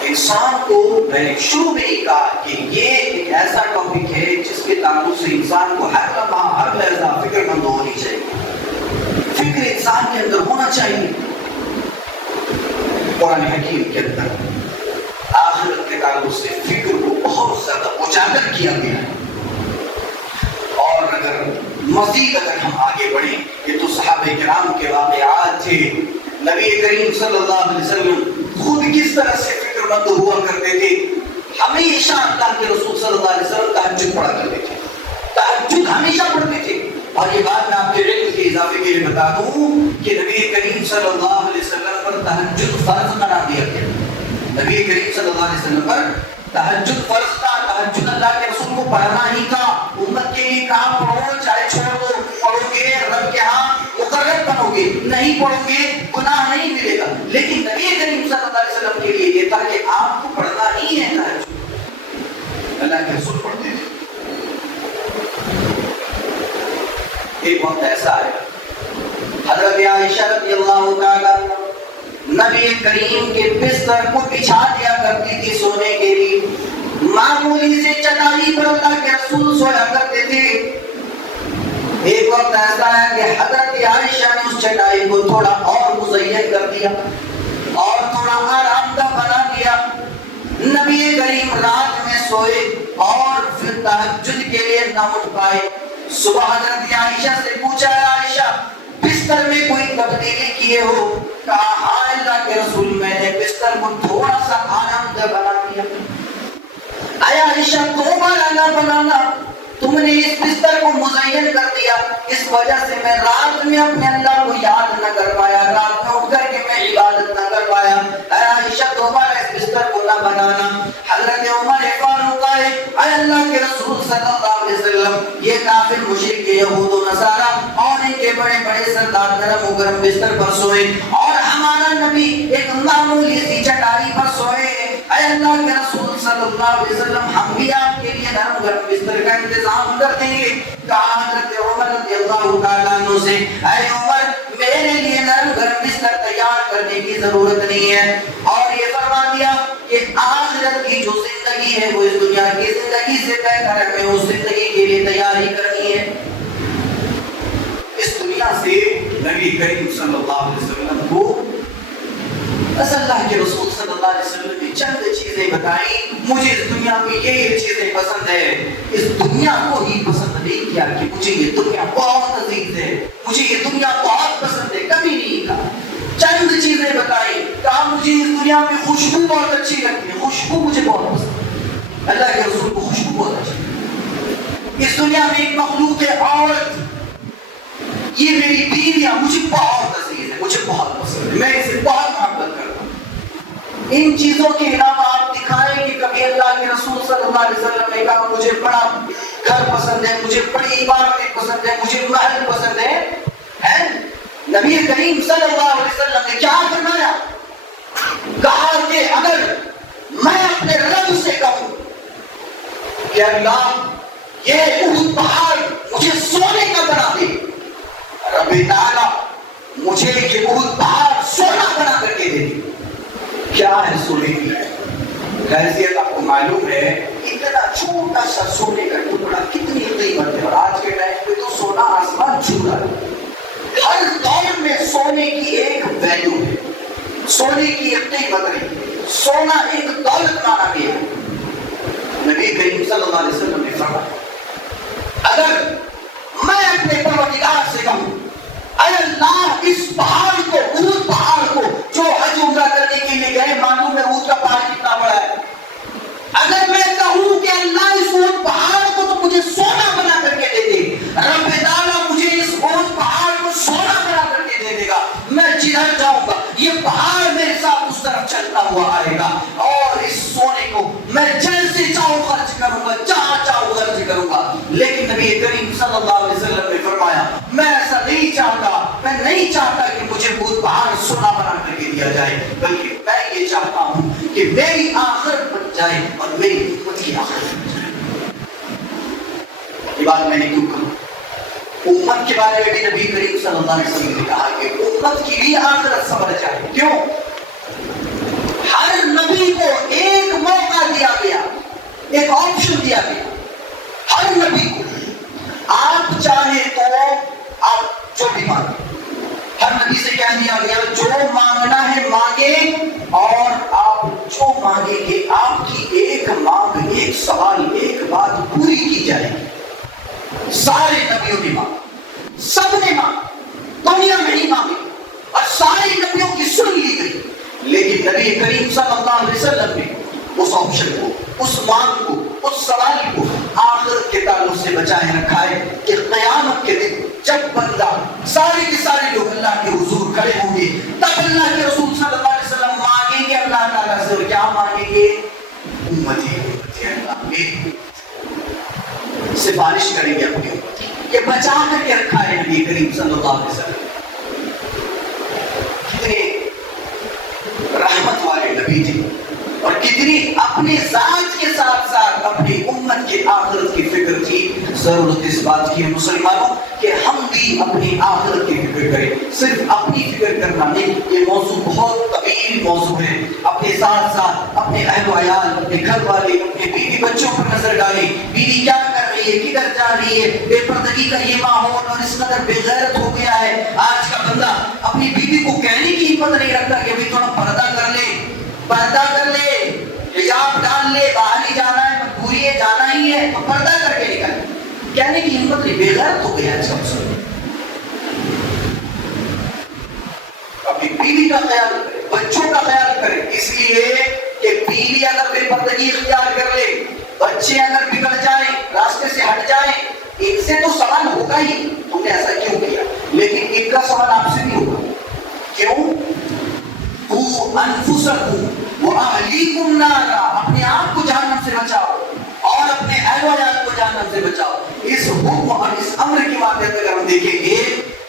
انسان کو میں نے شروع میں ہی کہا کہ یہ ایک ایسا ٹاپک ہے جس کے تعلق سے انسان کو ہر لمحہ ہر لحظہ فکر مند ہونی چاہیے. فکر انسان کے اندر ہونا چاہیے. قرآن حکیم کے اندر آخرت کے تعلق سے فکر کو بہت زیادہ اجاگر کیا گیا ہے. اور اگر مزید ہم آگے بڑھیں، یہ تو صحابہ کرام کے واقعات تھے. نبی کریم صلی اللہ علیہ وسلم خود کس طرح سے فکر مند ہوا کرتے تھے. ہمیشہ اللہ کے رسول صلی اللہ علیہ وسلم تہجد پڑھا کرتے تھے، تہجد ہمیشہ پڑھتے تھے. اور یہ بات میں آپ کے علم کے اضافے کے لیے بتا دوں کہ نبی کریم صلی اللہ علیہ وسلم پر تہجد فرض قرار دیا گیا. نبی کریم صلی اللہ علیہ وسلم پر تہجد فرض تھا. تہجد اللہ کے رسول کو پڑھنا ہی تھا. امت کے لیے کام پڑھو چاہے چھوڑ دو، پڑھو گے رب کے ہاں مقرر بنو گے، نہیں پڑھو گے گناہ نہیں ملے گا. لیکن نبی کریم صلی اللہ علیہ وسلم کے لیے یہ تھا کہ آپ کو پڑھنا ہی ہے تہجد. اللہ کے رسول پڑھتے تھے. ایک وقت ایسا ہے حضرت عائشہ رضی اللہ تعالی نبی کریم کے بستر کو بچھا دیا کرتی تھی سونے کے لیے. معمولی سے چٹائی پر اللہ کے رسول سویا کرتے تھے. ایک وقت ایسا ہے کہ حضرت عائشہ نے اس چٹائی کو تھوڑا اور مزین کر دیا اور تھوڑا آرام دہ بنا دیا. نبی کریم رات میں سوئے اور پھر تہجد کے لیے نہ اٹھ پائے. صبح حضرت عائشہ سے پوچھا، عائشہ بستر میں کوئی تبدیلی کیے ہو؟ کہا ہاں اللہ کے رسول میں نے بستر کو تھوڑا سا آرام دہ بنا دیا. اے عائشہ دوبارہ نہ بنانا، تم نے اس بستر کو مزین کر دیا، اس وجہ سے میں رات میں اپنے اللہ کو یاد نہ کر پایا، رات میں اٹھ کر کے میں عبادت نہ کر پایا. اے عائشہ دوبارہ اس بستر کو نہ بنانا. حضرت عمر فاروق آئے، اے اللہ کے رسول صلی اللہ علیہ وسلم یہ کافر مشرک یہود و نصارا اور ان کے بڑے بڑے سردار نرم و گرم بستر پر سوئے اور ہمارا نبی ایک معمولی سی چٹائی پر سوئے. اے اللہ کے رسول صلی اللہ علیہ وسلم ہم بھی آپ کے لیے نرم گرم بستر کا انتظام کر دیں گے. کہا حضرت عمر رضی اللہ تعالیٰ عنہ سے، اے عمر میرے لیے نرم گرم بستر تیار کرنے کی ضرورت نہیں ہے. اور یہ فرما دیا کہ آخرت کی جو زندگی ہے وہ اس دنیا کی زندگی سے بہتر ہے، ہمیں اس زندگی کے لیے تیاری کرنی ہے. نبی کریم صلی اللہ علیہ وسلم کو بس اللہ کے رسول صلی اللہ علیہ وسلم نے چند چیزیں بتائیں، مجھے اس دنیا میں یہ چیزیں پسند ہے، اس دنیا کو ہی پسند نہیں کیا کہ مجھے یہ دنیا بہت عزیز ہے، مجھے یہ دنیا بہت پسند ہے، کبھی نہیں کہا۔ چند چیزیں بتائیں، کہا مجھے اس دنیا میں خوشبو بہت اچھی لگتی ہے، خوشبو مجھے بہت پسند ہے، اللہ کے رسول کو خوشبو بہت اچھی ہے۔ اس دنیا میں ایک مخلوق ہے عورت، یہ میری بیویاں مجھے بہت عزیز ہے، مجھے بہت پسند ہے، میں اسے بہت محبت کرتا ہوں۔ ان چیزوں کے علاوہ آپ دکھائیں کہ کبھی اللہ کے رسول صلی اللہ علیہ وسلم نے کہا مجھے بڑا گھر پسند ہے، مجھے بڑی عمارتیں پسند ہے، مجھے محل پسند ہے؟ نبی کریم صلی اللہ علیہ وسلم نے کیا فرمایا؟ کہا کہ اگر میں اپنے رب سے کہوں کہ اللہ یہ احد پہاڑ مجھے سونے کا بنا دے، رب تعالیٰ مجھے یہ احد پہاڑ سونا بنا کر کے دے دے۔ کیا ہے سونے کی حیثیت آپ کو معلوم ہے؟ اتنا چھوٹا سا سونے کا ٹکڑا کتنی قیمت ہے، اور آج کے ٹائم پہ تو سونا آسمان چھو رہا ہے۔ ہر دور میں سونے کی ایک ویلیو ہے، سونے کی ایک قیمت ہے، سونا ایک دولت مانا گیا ہے۔ نبی کریم صلی اللہ علیہ وسلم نے فرمایا اگر میں اپنے پروردگار سے کہوں اے اللہ اس پہاڑ کو، احد پہاڑ کو جو حج عمرہ کرنے کے لیے گئے، معلوم ہے احد کا پہاڑ کتنا بڑا ہے، اگر میں کہوں کہ اللہ اس احد پہاڑ کو تو مجھے سونا بنا کر کے دے دے، رب تعالیٰ مجھے اس احد پہاڑ کو سونا بنا کر کے دے دے گا، میں جدھر جاؤں گا یہ پہاڑ میرے ساتھ اس طرف چلتا ہوا آئے گا، اور اس سونے کو میں جیسے چاہوں خرچ کروں گا، جہاں چاہوں خرچ کروں گا۔ لیکن نبی کریم صلی اللہ علیہ وسلم نے فرمایا میں ایسا نہیں چاہتا، میں نہیں چاہتا کہ مجھے وہ پہاڑ سونا بنا کر کے دیا جائے، بلکہ میں یہ چاہتا ہوں کہ میری آخرت بن جائے اور میری امت کی آخرت بن جائے۔ یہ بات میں نے کیوں کہا؟ امت کے بارے میں بھی نبی کریم صلی اللہ علیہ وسلم نے کہا کہ امت کی بھی آخرت سنور جائے۔ کیوں؟ ہر نبی کو ایک موقع دیا گیا، ایک آپشن دیا گیا ہر نبی کو، آپ چاہے تو آپ جو بھی مانگیں، ہر نبی سے کہہ دیا گیا جو مانگنا ہے مانگے، اور آپ جو مانگیں گے آپ کی ایک مانگ، ایک سوال، ایک بات پوری کی جائے گی۔ سارے نبیوں نے مانگا، سب نے مانگا، دنیا میں نہیں مانگے، اور سارے نبیوں کی سن لی گئی، لیکن نبی کریم صلی اللہ علیہ وسلم نے اس آپشن کو، اس مانگ کو، اس سوال کو آخرت کے تعلق سے بچائے رکھا ہے کہ قیامت کے دن جب بندہ سارے کے سارے لوگ اللہ کے حضور کھڑے ہوں گے، تب اللہ کے رسول صلی اللہ علیہ وسلم مانگیں گے اللہ تعالیٰ سے، اور کیا مانگیں گے؟ امتی اللہ سفارش کریں گے اپنی امت کی، یہ بچا کر کے رکھا ہے نبی کریم صلی اللہ علیہ وسلم۔ کتنے رحمت والے نبی تھے، اور کتنی اپنی ذات کے ساتھ ساتھ اپنی امت کے آخرت کی فکر تھی۔ ضرورت اس بات کی ہے مسلمانوں کہ ہم بھی اپنی آخرت کی فکر کریں، صرف اپنی فکر کرنا نہیں۔ یہ موضوع بہت طویل موضوع ہے، اپنے ساتھ ساتھ اپنے اہل و عیال، اپنے گھر والے، اپنے بیوی بچوں پر نظر ڈالیں، بیوی کیا کر رہی ہے، کدھر جا رہی ہے، بے پردگی کا یہ ماحول اور اس قدر بے غیرت ہو گیا ہے، آج کا بندہ اپنی بیوی کو کہنے کی ہمت نہیں رکھتا کہ ابھی تھوڑا پردہ کر لے، پردہ کر لے، حجاب ڈال لے، باہر ہی جانا ہے، مجبوری ہے، جانا ہی ہے تو پردہ کر کے نکل، کہنے کی ہمت نہیں، بے غیرت ہو گیا ہے سب سے۔ اپنی بیوی کا خیال کرے، بچوں کا خیال کرے، اس لیے کہ بیوی اگر بے پردگی اختیار کر لے، بچے اگر بگڑ جائیں، راستے سے ہٹ جائیں، ان سے تو سوال ہوگا ہی تم نے ایسا کیوں کیا، لیکن ان کا سوال آپ سے نہیں ہوگا۔ کیوں؟ انفسکم واہلیکم نارا، اپنے آپ کو جہنم سے بچاؤ اور اپنے اہل و عیال کو جہنم سے بچاؤ۔ اس حکم اور اس امر کی واقعات اگر ہم دیکھیں گے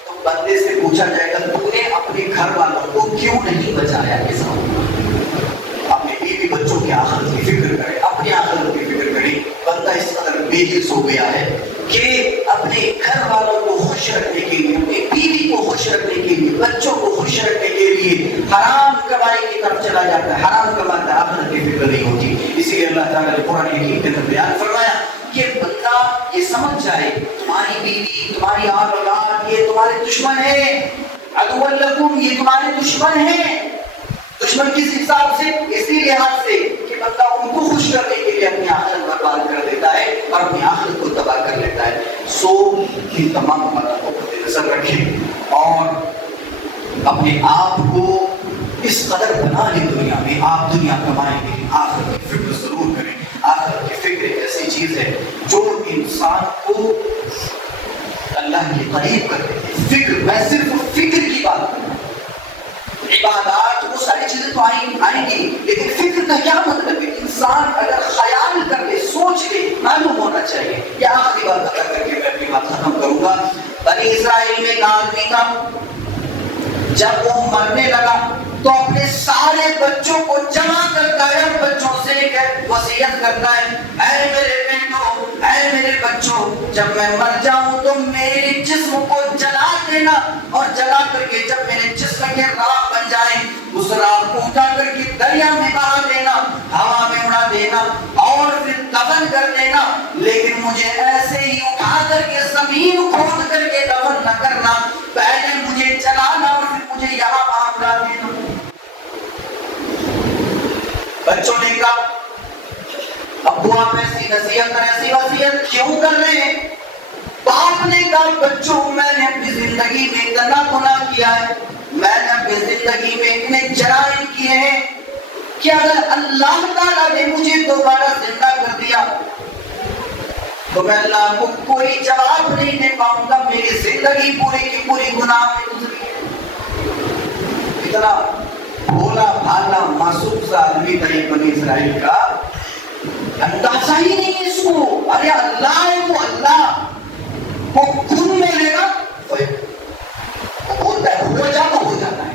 تو بندے سے پوچھا جائے گا تو نے اپنے گھر والوں کو کیوں نہیں بچایا؟ کے ساتھ اپنے بیوی بچوں کی آخرت کی فکر کرے، اپنی آخرت کی فکر کرے۔ بندہ اس قدر بے حس ہو گیا ہے کہ اپنے گھر والوں کو خوش رکھنے کے لیے، اپنی بیوی کو خوش رکھنے کے لیے، بچوں کو خوش رکھنے کے لیے حرام کمائی کی طرف چلا جاتا ہے، حرام کماتا ہے، آخرت کی فکر نہیں ہوتی۔ اسی لیے اللہ تعالیٰ نے قرآن حکیم کے اندر بیان فرمایا کہ بندہ یہ سمجھ جائے تمہاری بیوی، تمہاری اولاد یہ تمہارے دشمن ہے، عدو لکم، یہ تمہارے دشمن ہیں. دشمن کس حساب سے؟ اسی لحاظ سے کہ بندہ ان کو خوش کرنے کے لیے اپنی آخرت برباد کر دیتا ہے اور اپنی آخرت کو تباہ کر لیتا ہے. سو ان تمام باتوں کو مد نظر رکھیں اور اپنے آپ کو اس قدر بنا لیں دنیا میں. آپ دنیا کمائیں گے، آخرت کی فکر ضرور کریں. آخرت کی فکر ایک ایسی چیز ہے جو انسان کو اللہ کے قریب کر دیتی ہے. فکر، میں صرف فکر کی بات کروں. عبادات وہ ساری چیزیں تو آئیں گی، لیکن فکر کا کیا مطلب ہے؟ انسان اگر خیال کر لے، سوچ لے، معلوم ہونا چاہیے. یہ آخری بات بتا کر کے میں اپنی بات ختم کروں گا. بنی اسرائیل میں ایک آدمی تھا، جب وہ مرنے لگا تو اپنے سارے بچوں کو جمع کرتا ہے، بچوں سے وصیت کرتا ہے، اے میرے بیٹوں، اے میرے بچوں، جب میں مر جاؤں تو میرے جسم کو جلا دینا، اور جلا کر کے جب میرے جسم کے راکھ بن جائے اس راکھ کو اٹھا کر کے دریا میں بہا دینا، ہوا میں اڑا دینا اور پھر دفن کر دینا. لیکن مجھے ایسے ہی اٹھا کر کے زمین کھود کر کے دفن نہ کرنا، پہلے مجھے جلانا اور پھر مجھے یہاں وہاں اڑا دینا. بچوں نے کہا ابو آپ ایسی نصیحت اور ایسی وصیت کیوں کر رہے ہیں؟ باپ نے کہا بچوں، میں نے اپنی زندگی میں اتنا گناہ کیا ہے، میں نے اپنی زندگی میں اتنے جرائم کیے ہیں کہ اگر اللہ تعالیٰ نے مجھے دوبارہ زندہ کر دیا تو میں اللہ کو کوئی جواب نہیں دے پاؤں گا. میری زندگی پوری کی پوری گناہ میں گزری ہے. اتنا بھولا بھالا معصوم سا آدمی تھا یہ بنی اسرائیل کا، اندازہ ہی نہیں اس کو. ارے اللہ ہے وہ، اللہ وہ خود بولے گا بولتا ہے، ہو جانا ہو جاتا ہے.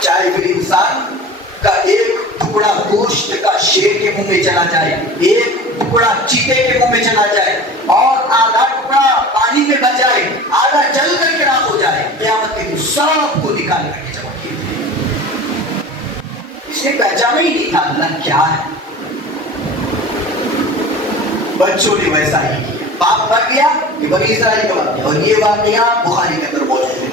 چاہے پھر انسان کا ایک ٹکڑا گوشت کا شیر کے منہ میں چلا جائے، ایک ٹکڑا چیتے کے منہ میں چلا جائے اور آدھا ٹکڑا پانی میں بچ جائے، آدھا جل کر کے راکھ ہو جائے، قیامت کے دن سب کو نکال کر کے جمع کیے. اس نے پہچانا ہی نہیں تھا اللہ کیا ہے. بچوں نے ویسا ہی کیا. باپ مر گیا، یہ بنی اسرائیل کا واقعہ اور یہ واقعہ بخاری کے اندر موجود ہے.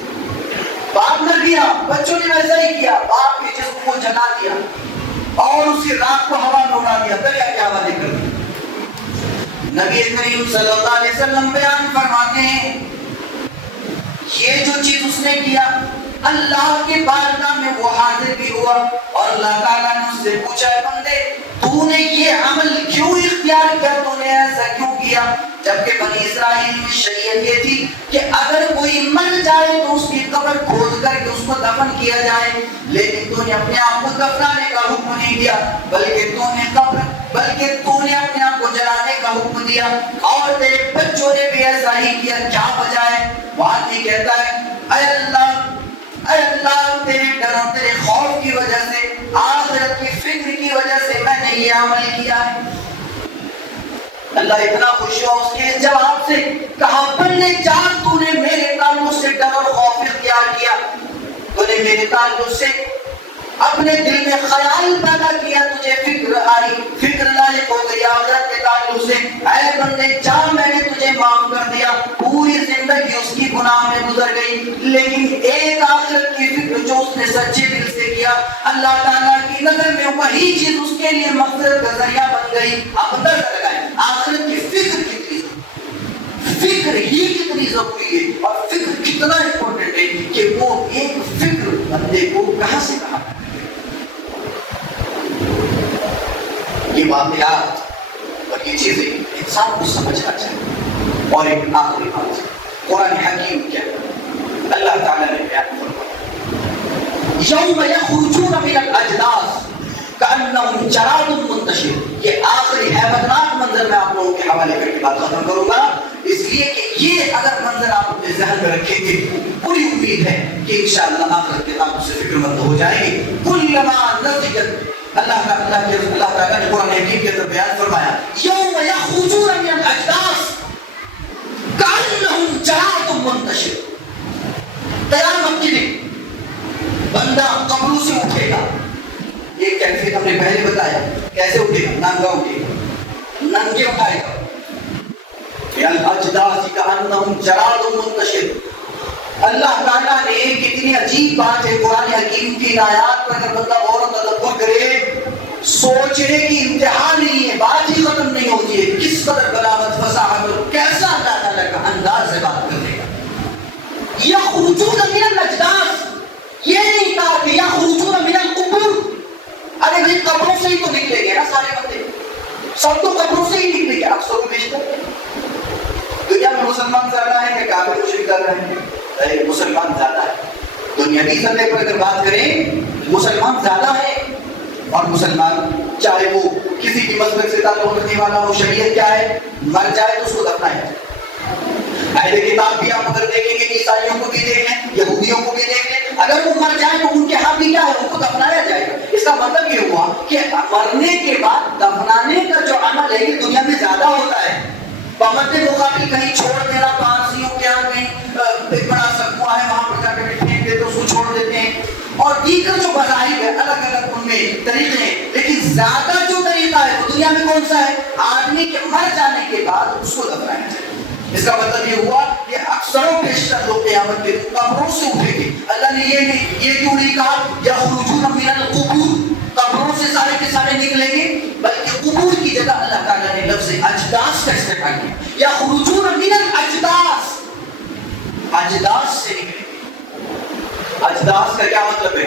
باپ مر گیا، بچوں نے ویسا ہی کیا. باپ کے جسم کو جلا دیا اور اسی راکھ کو ہوا میں اڑا دیا، دریا کے حوالے کر دیا. نبی کریم صلی اللہ علیہ وسلم بیان فرماتے ہیں یہ جو چیز اس نے کیا اللہ کے بارگاہ میں وہ حاضر بھی ہوا اور اللہ تعالیٰ نے اس سے پوچھا ہے بندے تو نے یہ عمل کیوں اختیار کیا، تو نے ایسا کیوں کیا؟ جبکہ بنی اسرائیل میں شریعت یہ تھی کہ اگر کوئی مر جائے تو اس کی قبر کھود کر کے اس کو دفن کیا جائے، لیکن تو نے اپنے آپ کو دفنانے کا حکم نہیں دیا، بلکہ تو نے اپنے آپ کو جلانے کا حکم دیا اور تیرے بچوں نے بھی ایسا ہی کیا. کیا وجہ ہے؟ وہ آدمی کہتا ہے اے اللہ تیرے ڈر اور تیرے خوف کی وجہ سے، آخرت کی فکر کی وجہ سے میں نے یہ عمل کیا ہے. اللہ اتنا خوش ہوا اس کے جواب سے، کہا بندے جان تو نے میرے تعلق سے ڈر اور خوف اختیار کیا، تو نے میرے تعلق سے اپنے دل میں خیال پیدا کیا، تجھے فکر آئی، فکر لاحق ہو گئی آخرت کے تعلق سے. اے بندے جا میں نے تجھے معاف کر دیا. پوری زندگی اس کی گناہ میں گزر گئی، لیکن ایک آخرت کی فکر جو اس نے سچے دل سے کیا، اللہ تعالیٰ کی نظر میں وہی چیز اس کے لیے مغفرت کا ذریعہ بن گئی. اب اندازہ لگائیں آخرت کی فکر کتنی، فکر ہی کتنی ضروری ہے اور فکر کتنا امپورٹنٹ ہے کہ وہ ایک فکر بندے کو کہاں سے کہاں. یہ واقعات اور یہ چیزیں انسان کو سمجھنا چاہیے. اور ایک آخری بات، قرآن حکیم کیا اللہ تعالیٰ نے بیان فرمایا یوم یخرجون من الاجداث کأنہم جراد منتشر. یہ آخری ہیبتناک منظر میں آپ لوگوں کے حوالے کر کے بات ختم کروں گا، اس لیے کہ یہ اگر منظر آپ اپنے ذہن میں رکھیں گے پوری امید ہے کہ انشاءاللہ آخرت کے تعلق سے فکر مند ہو جائیں گے. کلما نضجت، اللہ تعالیٰ نے قرآن حکیم کے اندر بیان فرمایا یوم یخرجون من الاجداث کأنہم جراد منتشر. قیامت کے دن بندہ قبروں سے اٹھے گا. یہ کیفیت ہم نے پہلے بتایا، کیسے اٹھے گا؟ ننگا اٹھے گا، ننگے اٹھائے گا. الاجداث کأنہم جراد منتشر. اللہ تعالیٰ نے کتنی عجیب بات ہے قرآن حکیم کی آیات پر اگر بندہ غور و تدبر کرے سوچنے کی انتہا نہیں ہے، بات ہی ختم نہیں ہوتی ہے کس قدر بلاغت فصاحت اور کیسا اللہ تعالیٰ کا انداز ہے بات کرنے کا۔ یخرجون من الاجداث، یہ نہیں کہا کہ یخرجون من القبور، ارے بھائی قبروں سے ہی تو نکلیں گے نا سارے بندے، سب تو قبروں سے ہی نکلیں گے اکثر و بیشتر۔ دنیا میں مسلمان زیادہ ہیں کہ کافر مشرک زیادہ ہیں؟ مسلمان زیادہ ہے۔ دنیاوی سطح پر اگر بات کریں مسلمان زیادہ ہے، اور مسلمان چاہے وہ کسی بھی مذہب سے تعلق رکھنے والا ہو، شریعت کیا ہے مر جائے تو اس کو دفنایا جائے۔ اہل کتاب بھی آپ اگر دیکھیں گے عیسائیوں کو بھی دیکھ لیں یہودیوں کو بھی دیکھ لیں، اگر وہ مر جائے تو ان کے ہاں بھی کیا ہے ان کو دفنایا جائے گا۔ اس کا مطلب یہ ہوا کہ مرنے کے بعد دفنانے کا جو عمل ہے یہ دنیا میں زیادہ ہوتا ہے۔ بمرد مقابل کہیں چھوڑ دینا، پارسیوں کے یہاں کہیں ایک بڑا سکوا ہے وہاں پر جا کے پھینک دیتے اس کو چھوڑ دیتے ہیں، اور دیگر جو مذاہب ہے الگ الگ ان میں طریقے ہیں، لیکن زیادہ جو طریقہ ہے وہ دنیا میں کون سا ہے؟ آدمی کے مر جانے کے بعد اس کو دفنایا جائے۔ اس کا مطلب یہ ہوا کہ اکثر و بیشتر لوگ قیامت کے قبروں سے اٹھیں گے۔ اللہ نے یہ کیوں نہیں کہا یخرجون من القبور، قبروں سے سارے کے سارے نکلیں گے، بلکہ قبور کی جگہ اللہ تعالیٰ نے لفظ اجداث کا استعمال کیا، یخرجون من الاجداث، اجداث سے نکلیں گے۔ اجداث کا کیا مطلب ہے؟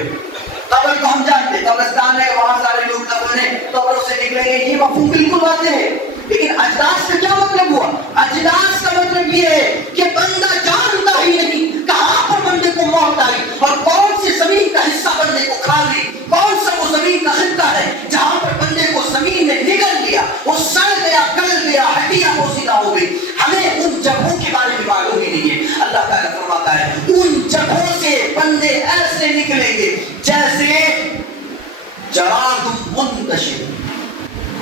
قبر تو ہم جانتے ہیں قبرستان ہے وہاں سارے لوگ دفن ہیں قبروں سے نکلیں گے، یہ مفہوم بالکل واضح ہے، لیکن اجداث کا کیا مطلب ہوا؟ اجداث کا مطلب یہ ہے کہ بندہ جانتا ہی نہیں کہاں پر بندے کو موت آئی اور کون سے زمین کا حصہ بندے کو کھا لی، کون سا وہ زمین کا خطہ ہے جہاں پر بندے کو زمین نے نگل لیا، وہ سڑ گیا گل گیا ہڈیاں بوسیدہ ہو گئی، ہمیں ان جگہوں کے بارے میں معلوم ہی نہیں ہے۔ اللہ تعالیٰ فرماتا ہے ان جگہوں سے بندے ایسے نکلیں گے جیسے جراد منتشر،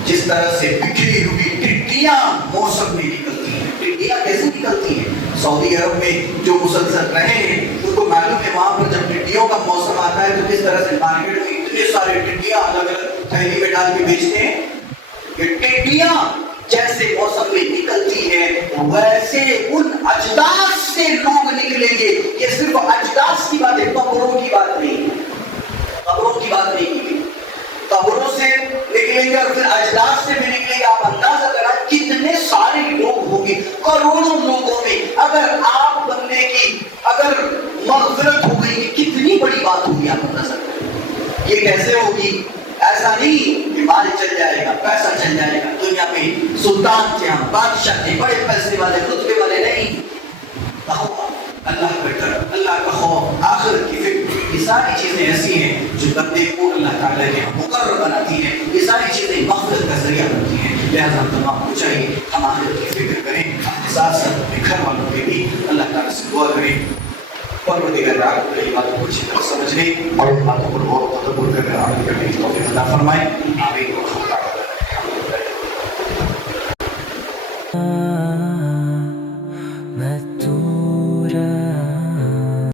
جس طرح سے بکھری ہوئی ٹڈیاں موسم میں نکلتی ہیں۔ ٹڈیاں کیسے نکلتی ہیں؟ سعودی عرب میں جو مسلسل رہے ہیں ان کو معلوم ہے وہاں پر جب ٹڈیوں کا موسم آتا ہے تو کس طرح سے مارکیٹ میں اتنے سارے ٹڈیاں الگ الگ تھیلی میں ڈال کے بیچتے ہیں۔ یہ ٹڈیاں جیسے موسم میں نکلتی ہیں ویسے ان اجداث سے لوگ نکلیں گے۔ یہ صرف اجداث کی بات ہے، قبروں کی بات نہیں، قبروں کی بات نہیں کی گئی۔ قبروں سے نکلیں گے اور پھر اجداث سے بھی نکلیں گے۔ آپ اندازہ کریں کتنے سارے لوگ ہوں گے، کروڑوں لوگوں میں اگر آپ بندے کی اگر مغفرت ہو گئی کتنی بڑی بات ہوگی۔ آپ اندازہ کریں یہ کیسے ہوگی؟ ایسا نہیں کہ مال چل جائے گا، پیسہ چل جائے گا، دنیا میں سلطان تھے ہم، بادشاہ تھے، بڑے پیسے والے رتبے والے نہیں، اللہ کا ڈر، اللہ کا خوف، آخرت کی فکر، یہ ساری چیزیں ایسی ہیں جو بندے کو اللہ تعالیٰ کے مقرر بناتی ہیں، یہ ساری چیزیں مغفرت کا ذریعہ بنتی ہیں۔ لہذا ہم تمام کو چاہیے ہم آخرت کی فکر کریں، ساتھ ساتھ اپنے گھر والوں کے بھی اللہ تعالیٰ سے دعا کریں، پروردگار آپ کی باتوں کو اچھی طرح سمجھنے اور باتوں پر غور و تدبر کر کے عمل کرنے کی توفیق عطا فرمائے۔